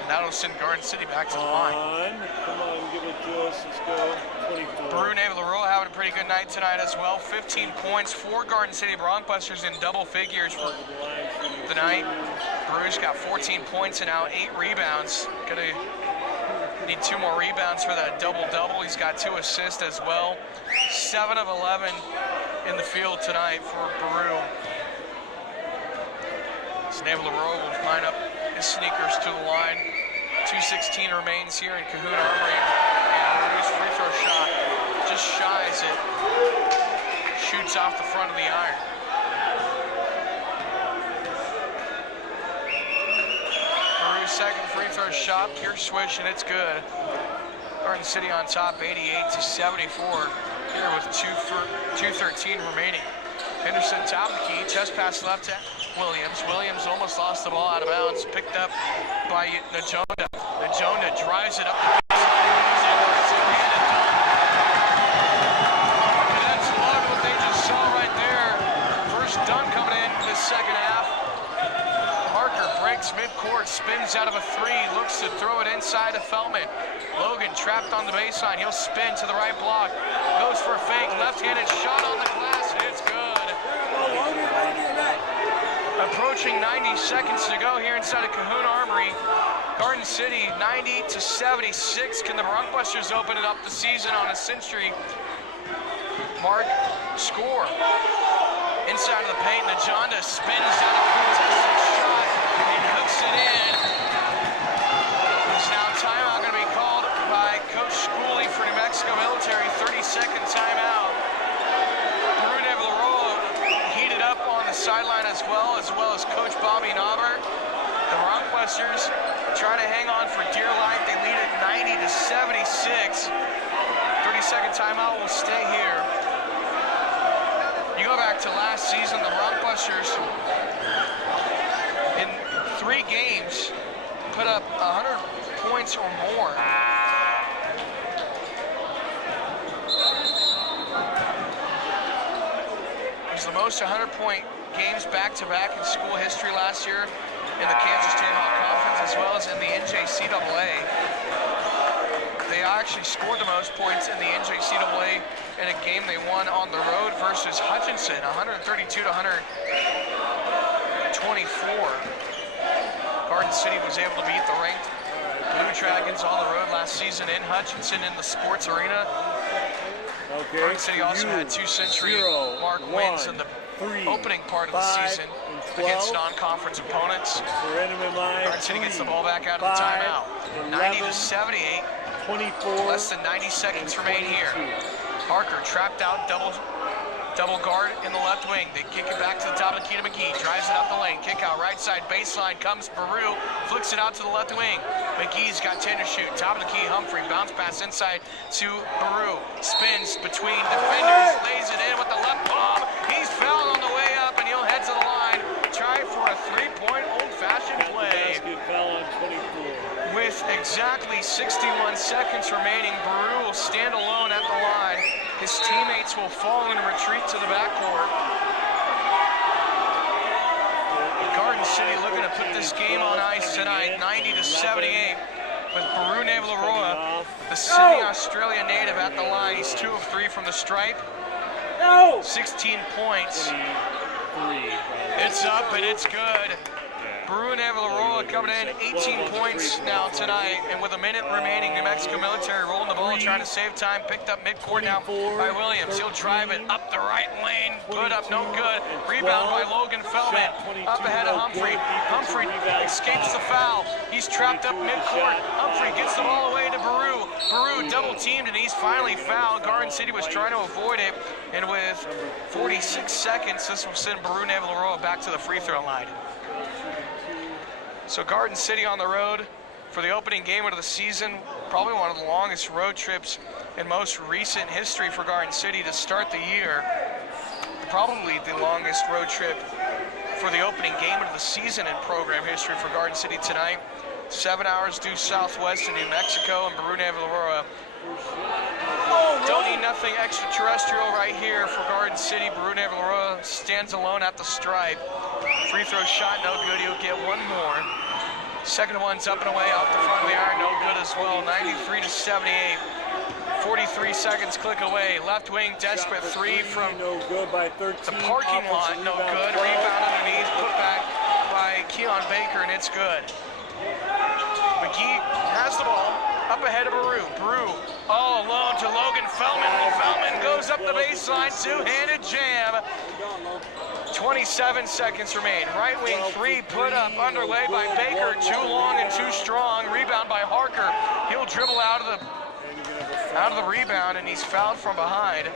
And that'll send Garden City back to the line. Come on, give it to us. Let's go. 24. Brune Leroy having a pretty good night tonight as well. 15 points for Garden City Bronquebusters in double figures for the night. Bruce got 14 points and now 8 rebounds. Gonna need 2 more rebounds for that double-double. He's got 2 assists as well. 7 of 11 in the field tonight for Baru. Leroy will line up his sneakers to the line. 2:16 remains here in Cahoon Armory. And Baru's free throw shot just shies it. Shoots off the front of the iron. Baru's second free throw shot, pure swish, and it's good. Garden City on top, 88-74. Here with 2:13 remaining. Henderson top of the key, chest pass left to Williams. Williams almost lost the ball out of bounds, picked up by Najonda. Najonda drives it up the and that's what they just saw right there. First dunk coming in this second half. Harker breaks midcourt, spins out of a 3, looks to throw it inside to Feldman. Logan trapped on the baseline. He'll spin to the right block. Goes for a fake, left-handed shot on the glass, and it's good. Approaching 90 seconds to go here inside of Cahoon Armory. Garden City 90-76. Can the Bronquebusters open it up the season on a century? Mark, score. Inside of the paint, Najonda spins out of a contested shot and hooks it in. It's now timeout going to be called by Coach Schooley for New Mexico Military. 30-second timeout. Brune Leroy heated up on the sideline as well as Coach Bobby Naubert. The Bronquebusters trying to hang on for dear life. They lead it 90-76. 30-second timeout will stay here. You go back to last season, the Bronquebusters in 3 games put up 100 points or more. It was the most 100-point games back-to-back in school history last year in the Kansas Jayhawk Conference as well as in the NJCAA. They actually scored the most points in the NJCAA in a game they won on the road versus Hutchinson, 132-124. Garden City was able to beat the ranked Blue Dragons on the road last season in Hutchinson in the sports arena. Garden City also had 2 century mark wins in the opening part of the season against non-conference opponents. Garden City gets the ball back out of the timeout. 90-78. 24. Less than 90 seconds remain here. Harker trapped out, double guard in the left wing. They kick it back to the top of the key to McGee. Drives it up the lane. Kick out right side baseline. Comes Baru. Flicks it out to the left wing. McGee's got 10 to shoot. Top of the key. Humphrey. Bounce pass inside to Baru. Spins between defenders. Lays it in with the left palm. He's fouled on the way up and he'll head to the line. Try for a 3-point old-fashioned play. Basket foul on 24. With exactly 61 seconds remaining, Baru will stand alone at the line. His teammates will fall in retreat to the backcourt. Garden City looking to put this game on ice tonight, 90-78, with Brune Leroy, the Sydney, Australia native, at the line. He's 2 of 3 from the stripe. 16 points. It's up and it's good. Brune Leroy coming in 18 points now tonight, and with a minute remaining, New Mexico Military rolling the ball, trying to save time. Picked up midcourt now by Williams. He'll drive it up the right lane. Put up, no good. Rebound by Logan Feldman. Up ahead of Humphrey. Humphrey escapes the foul. He's trapped up midcourt. Humphrey gets the ball away to Baru. Baru double teamed and he's finally fouled. Garden City was trying to avoid it, and with 46 seconds, this will send Brune Leroy back to the free throw line. So Garden City on the road for the opening game of the season, probably one of the longest road trips in most recent history for Garden City to start the year. Probably the longest road trip for the opening game of the season in program history for Garden City tonight. 7 hours due southwest of New Mexico and Brunei-Villarroa. Don't need nothing extraterrestrial right here for Garden City. Brunei-Villarroa stands alone at the stripe. Free throw shot, no good. He'll get one more. Second one's up and away off the front of the iron, no good as well. 93-78. 43 seconds click away. Left wing, desperate three from No good by 13. the parking lot, no good. Rebound underneath, put back by Keon Baker, and it's good. McGee has the ball up ahead of Baru. Baru all alone to Logan Feldman. Feldman goes up the baseline, two-handed jam. 27 seconds remain. Right wing three put up underway by Baker. Too long and too strong. Rebound by Harker. He'll dribble out of the rebound, and he's fouled from behind.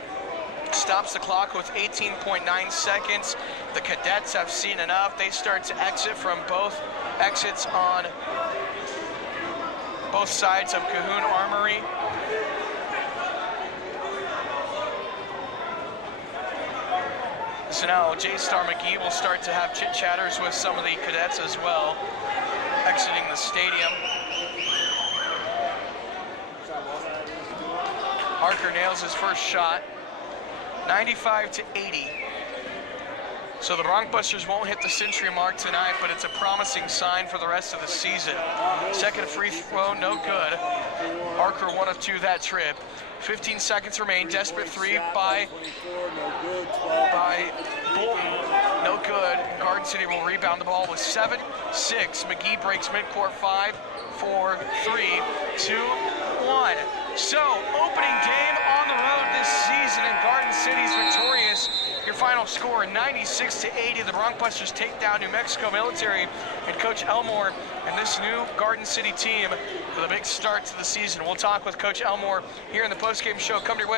Stops the clock with 18.9 seconds. The Cadets have seen enough. They start to exit from both exits on both sides of Cahoon Armory. So now J-Star McGee will start to have chit-chatters with some of the cadets as well, exiting the stadium. Harker nails his first shot, 95-80. So the Broncbusters won't hit the century mark tonight, but it's a promising sign for the rest of the season. Second free throw, no good. Harker 1 of 2 that trip. 15 seconds remain. Desperate three by Bolton, no good. Garden City will rebound the ball with 7-6. McGee breaks midcourt. 5, 4, 3, 2, 1. So, opening game on the road this season, and Garden City's victorious. Your final score, 96-80. The Broncbusters take down New Mexico Military and Coach Elmore and this new Garden City team with a big start to the season. We'll talk with Coach Elmore here in the postgame show. Come your way.